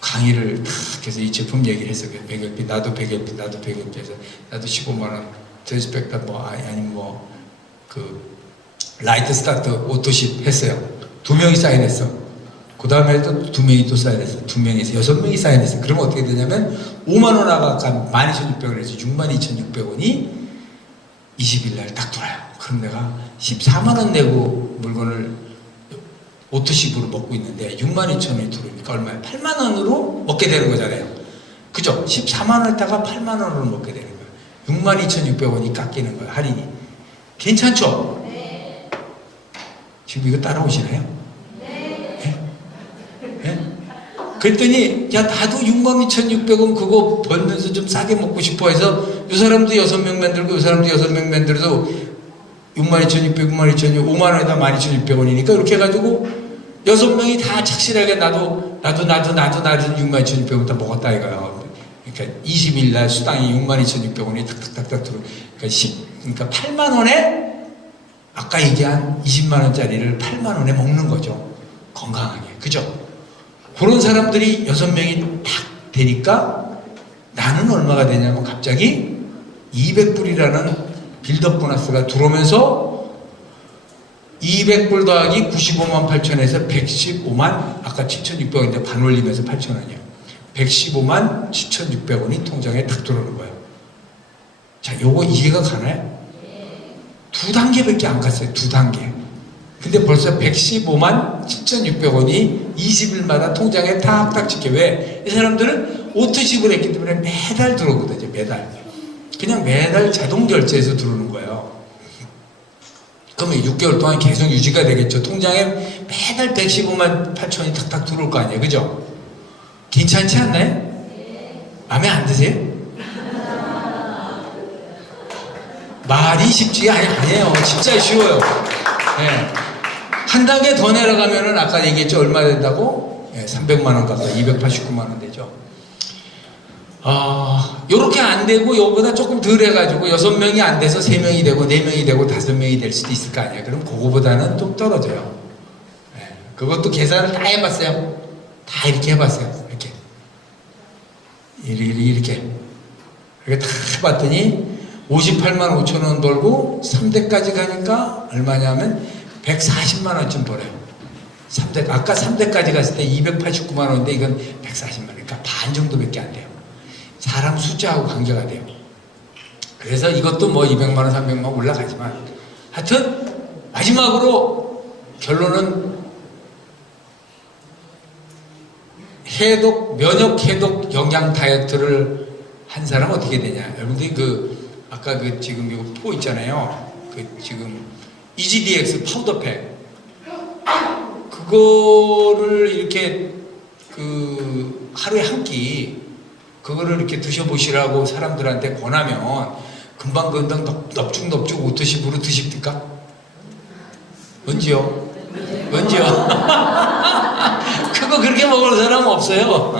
강의를 탁 해서 이 제품 얘기를 했어요. 백열빛, 나도 백열빛, 나도 백열빛 해서 나도 15만 원, 저스펙터 아니면 라이트 스타트 오토십 했어요. 2명이 사인했어. 그 다음에 또 2명이 또 사인했어. 2명에서 6명이 사인했어. 그러면 어떻게 되냐면 5만 원 아까 12,600원 에서 62,600원이 20일 날 딱 돌아요. 그럼 내가 14만 원 내고 물건을 오토십으로 먹고 있는데 62,000원이 들어오니까 얼마야? 8만 원으로 먹게 되는 거잖아요. 그죠? 14만 원에다가 8만 원으로 먹게 되는 거예요. 62,600원이 깎이는 거예요. 할인이. 괜찮죠? 네. 지금 이거 따라오시나요? 네. 네? 그랬더니 야 나도 62,600원 그거 벌면서 좀 싸게 먹고 싶어 해서 이 사람도 6명 만들고 이 사람도 6명 만들어서 62,600, 62,600, 5만 원에다 12,600원이니까 이렇게 해가지고 6명이 다 착실하게 나도 62,600원 다 먹었다 이거야. 그러니까 20일 날 수당이 62,600원이 탁탁탁탁 들어. 그러니까 8만 원에 아까 얘기한 20만 원짜리를 8만 원에 먹는 거죠. 건강하게. 그죠? 그런 사람들이 6명이 탁 되니까 나는 얼마가 되냐면 갑자기 200불이라는 빌드업 보너스가 들어오면서 200불 더하기 95만 8천에서 115만 아까 7,600원인데 반 올리면서 8,000원이에요. 115만 7,600원이 통장에 탁 들어오는 거예요. 자, 요거 이해가 가나요? 2단계밖에 안 갔어요. 2단계. 근데 벌써 115만 7,600원이 20일마다 통장에 탁탁 찍혀. 왜? 이 사람들은 오토십을 했기 때문에 매달 들어오거든요. 매달. 그냥 매달 자동 결제해서 들어오는 거예요. 그러면 6개월 동안 계속 유지가 되겠죠. 통장에 매달 115만 8천이 탁탁 들어올 거 아니에요. 그죠? 괜찮지 않나요? 마음에 안 드세요? 말이 쉽지가 아니에요. 진짜 쉬워요. 네. 한 단계 더 내려가면은 아까 얘기했죠. 얼마 된다고? 네, 300만 원 가까이 289만 원 되죠. 요렇게 안 되고 요거보다 조금 덜 해가지고 6명이 안 돼서 3명이 되고 4명이 되고 5명이 될 수도 있을 거 아니에요. 그럼 그거보다는 좀 떨어져요. 네. 그것도 계산을 다 해봤어요. 다 이렇게 해봤어요. 이렇게 다 해봤더니 58만 5천 원 벌고 3대까지 가니까 얼마냐면 140만 원쯤 벌어요. 3대, 아까 3대까지 갔을 때 289만 원인데 이건 140만 원. 그러니까 반 정도밖에 안 돼요. 사람 숫자하고 관계가 돼요. 그래서 이것도 뭐 200만 원, 300만 원 올라가지만 하여튼 마지막으로 결론은 면역 해독 영양 다이어트를 한 사람은 어떻게 되냐. 여러분들이 아까 지금 이거 포 있잖아요. 지금 EGDX 파우더팩. 그거를 이렇게 하루에 한 끼 그거를 이렇게 드셔보시라고 사람들한테 권하면 금방 넙죽넙죽 오토십으로 드십니까? 언제요? 그거 그렇게 먹을 사람은 없어요.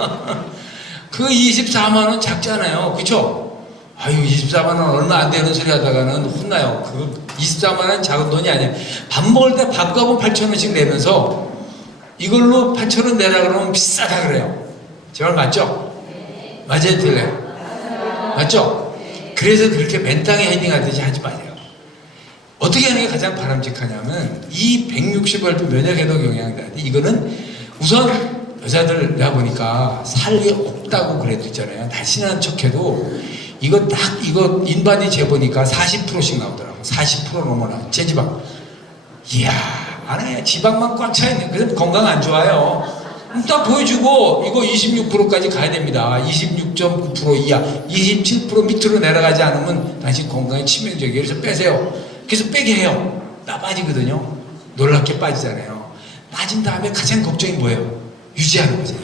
그 24만원 작잖아요. 그쵸? 아유 24만원 얼마 안 되는 소리 하다가는 혼나요. 그 24만원 작은 돈이 아니에요. 밥 먹을 때 밥값은 8,000원씩 내면서 이걸로 8,000원 내라 그러면 비싸다 그래요. 제 말 맞죠? 맞아요, 틀려요? 맞죠? 그래서 그렇게 맨땅에 헤딩하듯이 하지 마세요. 어떻게 하는 게 가장 바람직하냐면 이 160알프 면역해독 영양제 이거는 우선 여자들 내가 보니까 살이 없다고 그래도 있잖아요. 날씬한 척해도 이거 인바디 재보니까 40%씩 나오더라고. 40% 넘어나 체지방. 이야 안에 지방만 꽉 차있네. 그래서 건강 안 좋아요. 딱 보여주고 이거 26%까지 가야 됩니다. 26.9% 이하 27% 밑으로 내려가지 않으면 당신 건강에 치명적이에요. 그래서 빼세요. 그래서 빼게 해요. 나 빠지거든요. 놀랍게 빠지잖아요. 빠진 다음에 가장 걱정이 뭐예요? 유지하는 거죠.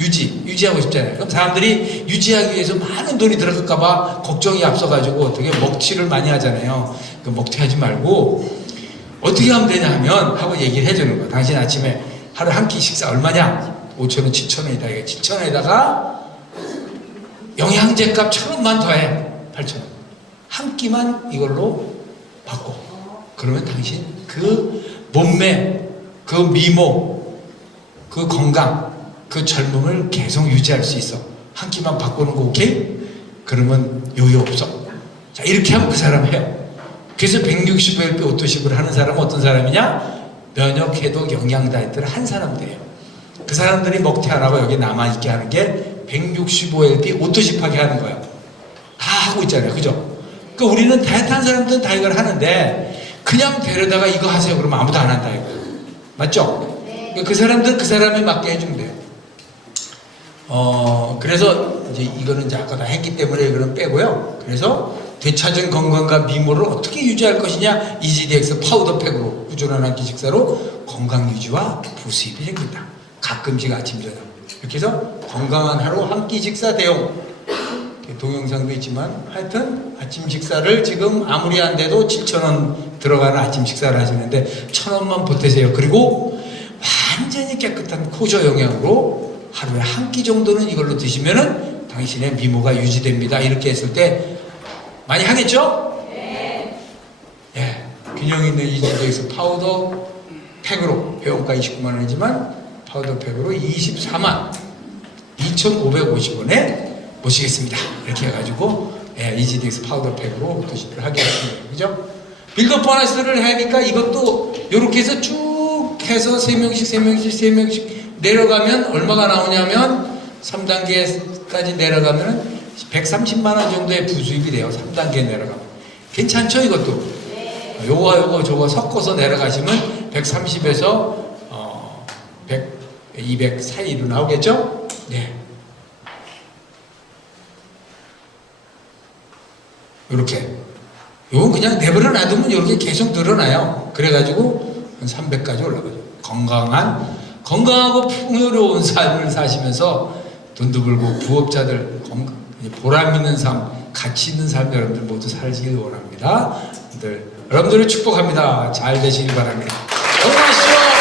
유지하고 싶잖아요. 그럼 사람들이 유지하기 위해서 많은 돈이 들어갈까봐 걱정이 앞서가지고 어떻게 먹튀를 많이 하잖아요. 그 먹튀하지 말고 어떻게 하면 되냐 하면 하고 얘기를 해주는 거예요. 당신 아침에 하루 한 끼 식사 얼마냐? 5,000원, 7,000원이다. 7,000원에다가 영양제 값 1,000원만 더해. 8,000원. 한 끼만 이걸로 바꿔. 그러면 당신 그 몸매, 그 미모, 그 건강, 그 젊음을 계속 유지할 수 있어. 한 끼만 바꾸는 거 오케이? 그러면 요요 없어. 자, 이렇게 하면 그 사람 해요. 그래서 165LP 오토십을 하는 사람은 어떤 사람이냐? 면역, 해독, 영양 다이어트를 한 사람들이에요. 그 사람들이 먹튀 안 하고 여기 남아있게 하는 게 165LP 오토십하게 하는 거예요. 다 하고 있잖아요. 그죠? 그러니까 우리는 다이어트 한 사람들은 다 이걸 하는데 그냥 데려다가 이거 하세요. 그러면 아무도 안 한다 이거. 맞죠? 그러니까 그 사람들은 그 사람에 맞게 해주면 돼요. 그래서 이제 이거는 이제 아까 다 했기 때문에 이거는 빼고요. 그래서 되찾은 건강과 미모를 어떻게 유지할 것이냐? EGDX 파우더팩으로 꾸준한 한 끼 식사로 건강 유지와 부수입이 생긴다. 가끔씩 아침 저녁 이렇게 해서 건강한 하루 한 끼 식사 대용. 동영상도 있지만 하여튼 아침 식사를 지금 아무리 안 돼도 7,000원 들어가는 아침 식사를 하시는데 1,000원만 보태세요. 그리고 완전히 깨끗한 코저 영양으로 하루에 한 끼 정도는 이걸로 드시면은 당신의 미모가 유지됩니다. 이렇게 했을 때 많이 하겠죠? 네. 예, 균형 있는 EGDX 파우더 팩으로 회원가 29만 원이지만 파우더 팩으로 24만 2,550원에 모시겠습니다. 이렇게 해가지고 예, EGDX 파우더 팩으로 도시를 하겠습니다. 그죠? 빌더 보너스를 하니까 이것도 이렇게 해서 쭉 해서 3명씩 내려가면 얼마가 나오냐면 3단계까지 내려가면 130만 원 정도의 부수입이 돼요. 3단계 내려가면. 괜찮죠? 이것도. 요거 저거 섞어서 내려가시면 130에서 100, 200 사이로 나오겠죠? 네. 이렇게. 요건 그냥 내버려 놔두면 이렇게 계속 늘어나요. 그래가지고 한 300까지 올라가죠. 건강하고 풍요로운 삶을 사시면서 돈도 벌고 부업자들 보람 있는 삶, 가치 있는 삶 여러분들 모두 살기를 원합니다. 여러분들을 축복합니다. 잘 되시길 바랍니다. 건강하시죠.